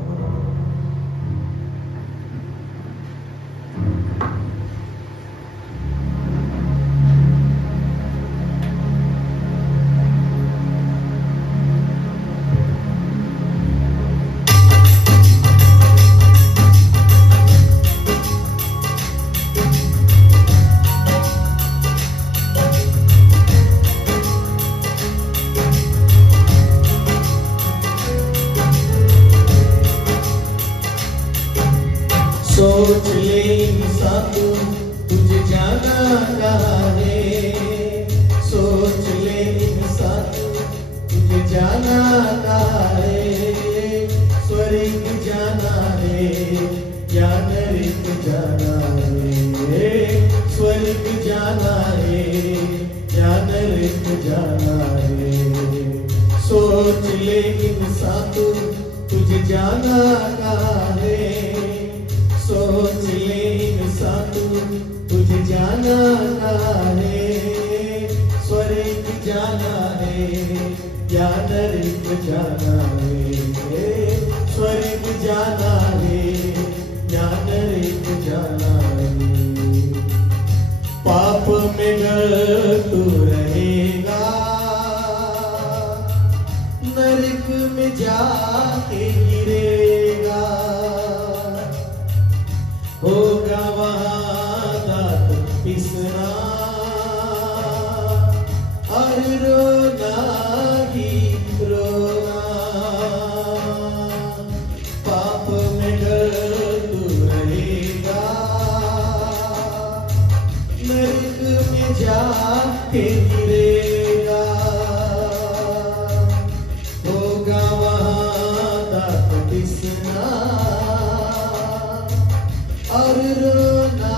सोच ले इंसान तुझे जाना कहाँ है. सोच ले इंसान तुझे जाना कहाँ है. स्वर्ग जाना है या नरक जाना है. स्वर्ग जाना है या नरक जाना है. सोच ले इंसान तुझे जाना कहाँ है. सोच ले इंसान तुझे जाना कहाँ है. स्वर्ग जाना है या नरक जाना है. स्वर्ग जाना है या नरक जाना है. पाप में अगर तू रहेगा नरक में जाके गिरेगा. होगा वहाँ दांत पिसना और रोना ही रोना. पाप में अगर तू रहेगा नरक में जाके गिरेगा. होगा वहाँ दांत पिसना और रोना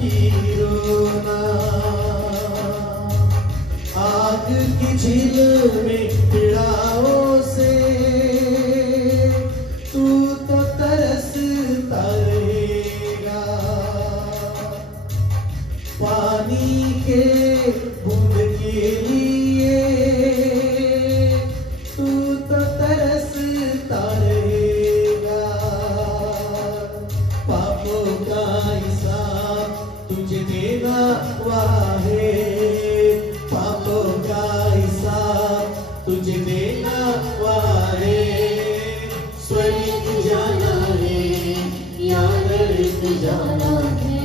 ही रोना. आग की झील में पीड़ाओं से तू तो तरसता रहेगा. पानी के बूंद के लिए तू तो तरसता रहेगा. पापों का हिसाब तुझे देना हुआ है. पापों का हिसाब तुझे देना हुआ है. स्वर्ग जाना है या नरक जाना है.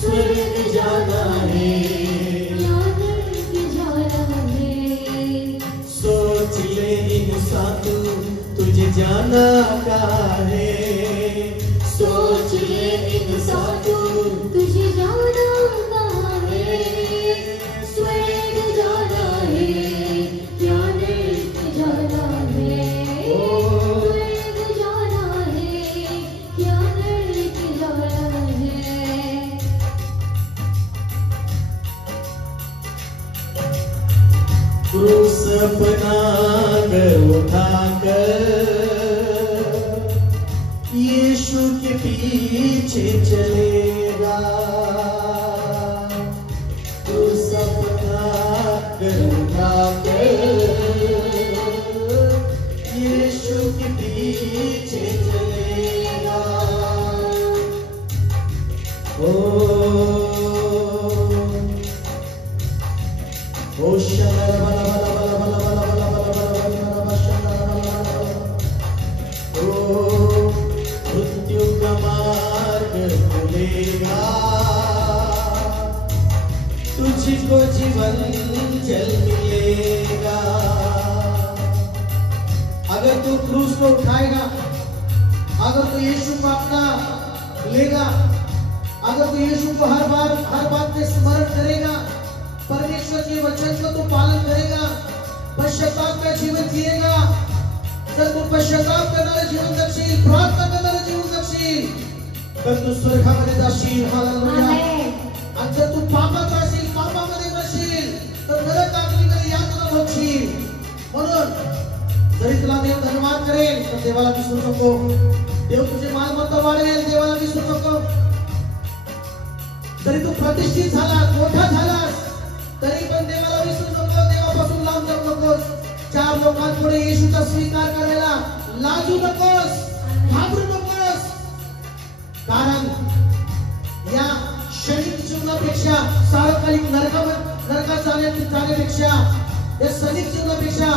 स्वर्ग जाना है या नरक जाना है. सोच ले इंसान तुझे जाना कहाँ है. सोच ले इंसान तुझे जाना कहाँ है. स्वर्ग जाना है या नरक जाना है. स्वर्ग जाना है या नरक जाना है. उठाकर यीशु के पीछे चलेगा, तू सपना कर उठाकर यीशु के पीछे चलेगा। ओ मृत्यु का मार्ग खुलेगा, तुझको जीवन जल मिलेगा। अगर तू क्रूस को उठाएगा, अगर तू यीशु को अपना लेगा, अगर तू यीशु को हर बात में स्मरण करेगा, परमेश्वर के वचन को तो पालन करेगा, पश्चाताप का जीवन जिएगा, जर तू पश्चाताप करणारे जीवन जगशील, प्रार्थना करणारे जीवन जगशील, तर तू स्वर्गामध्ये जाशील। हालेलुया। आणि जर तू पापात असेल, पापामध्ये बसशील, तर नरक अग्नीमध्ये यातना भोगशील। म्हणून जरी तुला देव धन्यवाद करेल, तर देवाला विसरू नको। देव तुझे मालमत्ता वाढवेल, देवाला विसरू नको। जरी तू प्रतिष्ठित झालास, मोठा झालास, तरी पण देवाला विसरू नको, देवापासून लांब जाऊ नकोस। चार लोकांपुढे येशूचा स्वीकार करायला लाजू नकोस, घाबरू नकोस, कारण या क्षणिक जीवनापेक्षा, सार्वकालिक नरकात जाण्यापेक्षा, या क्षणिक जीवनापेक्षा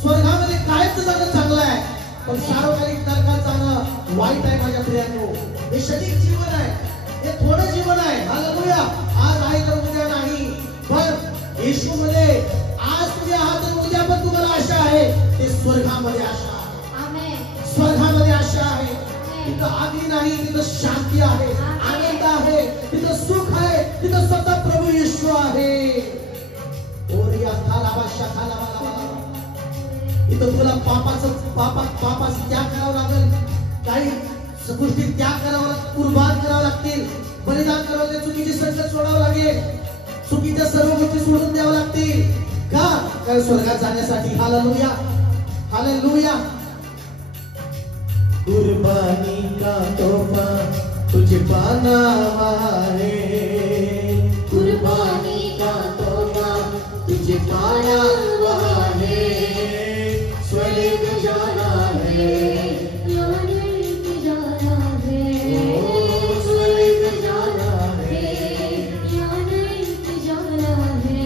स्वर्गामध्ये कायम जाणं चांगलं आहे। पण सार्वकालिक नरकात जाणं वाईट आहे माझ्या प्रियांनो। हे क्षणिक जीवन आहे, हे थोडं जीवन आहे। हालेलुया। आज आहे तर उद्या नाही, पण येशूमध्ये आज तुम्ही आहात तर उद्या पण तुम्हाला आशा आहे। ते स्वर्गामध्ये आशा आहे, आमेन। स्वर्गामध्ये आशा आहे, तिथं आगी नाही, तिथं शांती आहे, आनंद आहे, तिथं सुख आहे, तिथं स्वतः प्रभू येशू आहे। ओरिया थालाबाशा थालाबाला, इथं तुला पापाचं त्याग करावं लागेल, काही गोष्टी त्याग करावं, कुर्बान करावं लागतील, बलिदान करावं लागेल, चुकीची संगत सोडावं लागेल, चुकीच्या सर्व गोष्टी सोडून द्यावं लागतील। का? कारण स्वर्गात जाण्यासाठी। Hallelujah, hallelujah. कुर्बानी का तोहफा तुझे पाना है, कुर्बानी का तोहफा तुझे पाना है, स्वर्ग जाना है, स्वर्ग जाना है, स्वर्ग जाना है, स्वर्ग जाना है।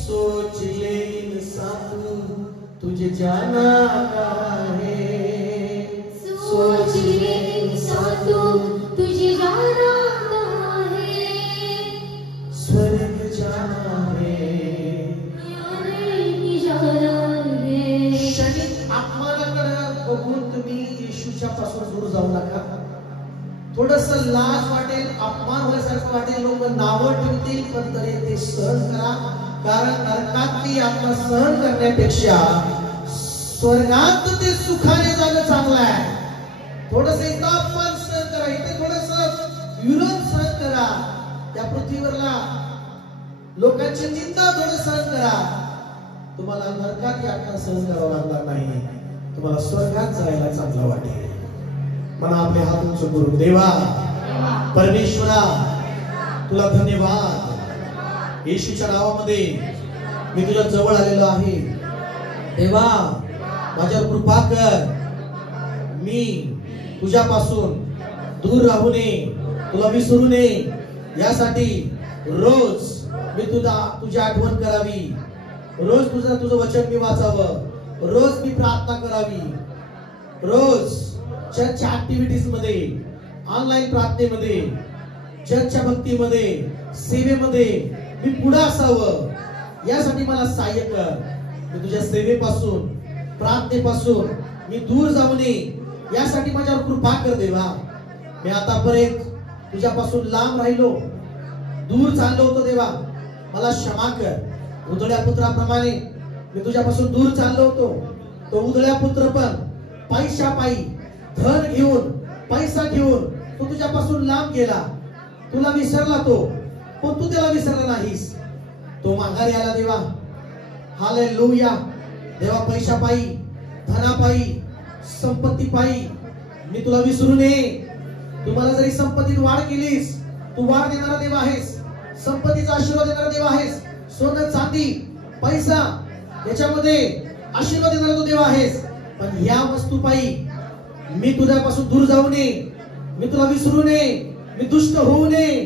सोच ले इंसान तुझे जाना है, सोच ले इंसान तुझे जाना है, स्वर्ग जाना है, स्वर्ग जाना है। क्षणिक अपमानाकडे बघून तुम्ही येशूच्या पासून दूर जाऊ नका। थोडस लाज वाटेल, अपमान होण्यासारखं वाटेल, लोक नावं ठेवतील, पण तरी ते सहन करा, कारण नरकातली यातना सहन करण्यापेक्षा स्वर्गात ते सुखाने जाणं चांगलं आहे। थोडस इथं अपमान सहन करा, इथे थोडस विरोध सहन करा, त्या पृथ्वीवरला लोकांची निंदा थोडं सहन करा, तुम्हाला नरकात यातना सहन करावं लागणार नाही, तुम्हाला स्वर्गात जायला चांगलं वाटेल। मला आपले हात उंच करून, देवा परमेश्वरा तुला धन्यवाद, येशूच्या नावामध्ये मी तुझ्या जवळ आलेलो आहे। देवा माझ्यावर कृपा कर, मी तुझ्यापासून दूर राहू नये, तुला विसरू नये, यासाठी रोज मी तुझी आठवण करावी, रोज तुझं वचन मी वाचावं, रोज मी प्रार्थना करावी, रोज चर्चच्या ऍक्टिव्हिटीज मध्ये, ऑनलाईन प्रार्थनेमध्ये, चर्चच्या भक्तीमध्ये, सेवेमध्ये मी पुढे असावं, यासाठी मला सहाय्य कर। मी तुझ्या सेवेपासून, प्रार्थनेपासून मी दूर जाऊ नये, यासाठी माझ्यावर कृपा कर देवा। मी आतापर्यंत तुझ्यापासून लांब राहिलो, दूर चाललो होतो देवा, मला क्षमा कर। उधळ्या पुत्राप्रमाणे मी तुझ्यापासून दूर चाललो होतो, तो उधळ्या पुत्र पण पैशापायी, धन घेऊन, पैसा घेऊन तो तुझ्यापासून लांब गेला, तुला विसरला तो, पण तू त्याला विसरला नाहीस, तो माघारी आला देवा। हालेलुया. देवा पैशापायी, धनापायी, संपत्तीपायी मी तुला विसरू नये. तुम्हाला जरी संपत्तीत वाढ केलीस, तू वाढ देणारा देव आहेस, संपत्तीचा आशीर्वाद देणारा देव आहेस. सोनं चांदी पैसा याच्यामध्ये आशीर्वाद देणारा तू देव आहेस. पण ह्या वस्तूपायी मी तुझ्यापासून दूर जाऊ नये, मी तुला विसरू नये, मी दुष्ट होऊ नये.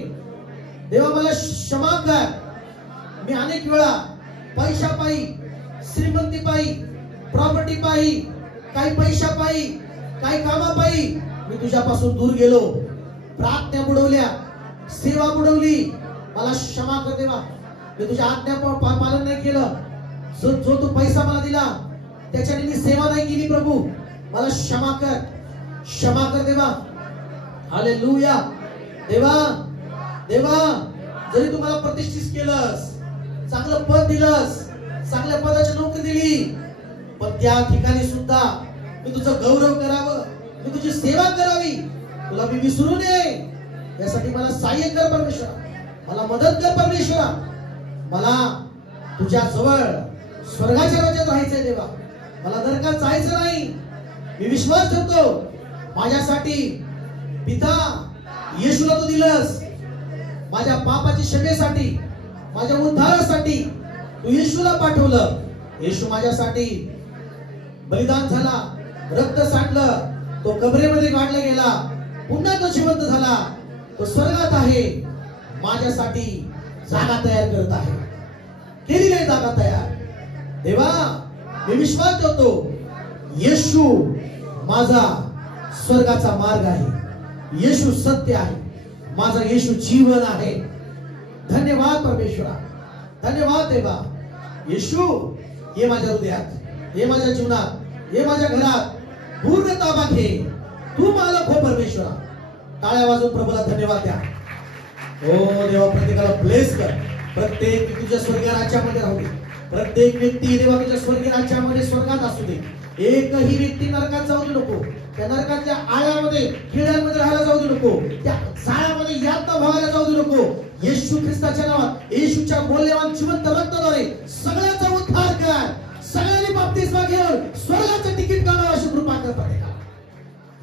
देवा मला क्षमा कर. मी अनेक वेळा पैशापायी, श्रीमंतीपायी, प्रॉपर्टीपायी, काही पैशापायी, काही कामापायी मी तुझ्यापासून दूर गेलो. प्रार्थना बुडवल्या, सेवा बुडवली. मला क्षमा कर देवा. मी तुझ्या आज्ञा पालन नाही केलं. जो तू पैसा मला दिला त्याच्याने मी सेवा नाही केली. प्रभू मला क्षमा कर, क्षमा कर देवा. हालेलुया. देवा देवा जरी तुम्हाला प्रतिष्ठित केलंस, चांगलं पद दिलंस, चांगल्या पदाची नोकरी दिली, पण त्या ठिकाणी सुद्धा मी तुझं गौरव करावं, मी तुझी सेवा करावी, तुला मी विसरू नये. यासाठी मला सहाय्य कर परमेश्वरा, मला मदत कर परमेश्वरा. मला तुझ्या जवळ स्वर्गाच्या राज्यात राहायचंय देवा. मला नरकात जायचं नाही. मी विश्वास ठेवतो माझ्यासाठी पिता येशूला तू दिलंस. माझ्या पापाची क्षमेसाठी, माझ्या उद्धारासाठी तू येशूला पाठवलं. येशू माझ्यासाठी बलिदान झाला, रक्त सांडलं, तो कबरेमध्ये गाडला गेला, पुन्हा तो जिवंत झाला, तो स्वर्गात आहे, माझ्यासाठी जागा तयार करत आहे. केली नाही जागा तयार. देवा मी विश्वास ठेवतो येशू माझा स्वर्गाचा मार्ग आहे, येशू सत्य आहे, माझा येशू जीवन आहे. धन्यवाद परमेश्वरा, धन्यवाद देवा. येशू ये माझ्या हृदयात, ये माझ्या जीवनात, ये माझ्या घरात पूर्ण ताबा घे. तू मालक हो परमेश्वरा. टाळ्या वाजवून प्रभूला धन्यवाद द्या. हो देवा प्रत्येकाला ब्लेस कर. प्रत्येक व्यक्ती तुझ्या स्वर्गीय राज्यामध्ये राहू दे. प्रत्येक व्यक्ती देवा तुझ्या स्वर्गीय राज्यामध्ये स्वर्गात असू दे. एकही व्यक्ती नरकात जाऊ देऊ नको. त्या नरकातल्या आळ्यामध्ये, किड्यांमध्ये राहायला जाऊ देऊ नको. त्या जाळ्यामध्ये यातना व्हायला जाऊ देऊ नको. येशू ख्रिस्ताच्या नावात, येशूच्या मौल्यवान जिवंत रक्ताद्वारे सगळ्यांचा उद्धार कर. सगळ्यांनी बाप्तिस्मा घेऊन स्वर्गाचं तिकीट काढावं अशी कृपा कर प्रत्येकाला.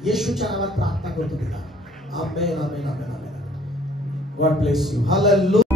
येशूच्या नावात प्रार्थना करतो पिता. Amen, amen, amen, amen. God bless you. Hallelujah.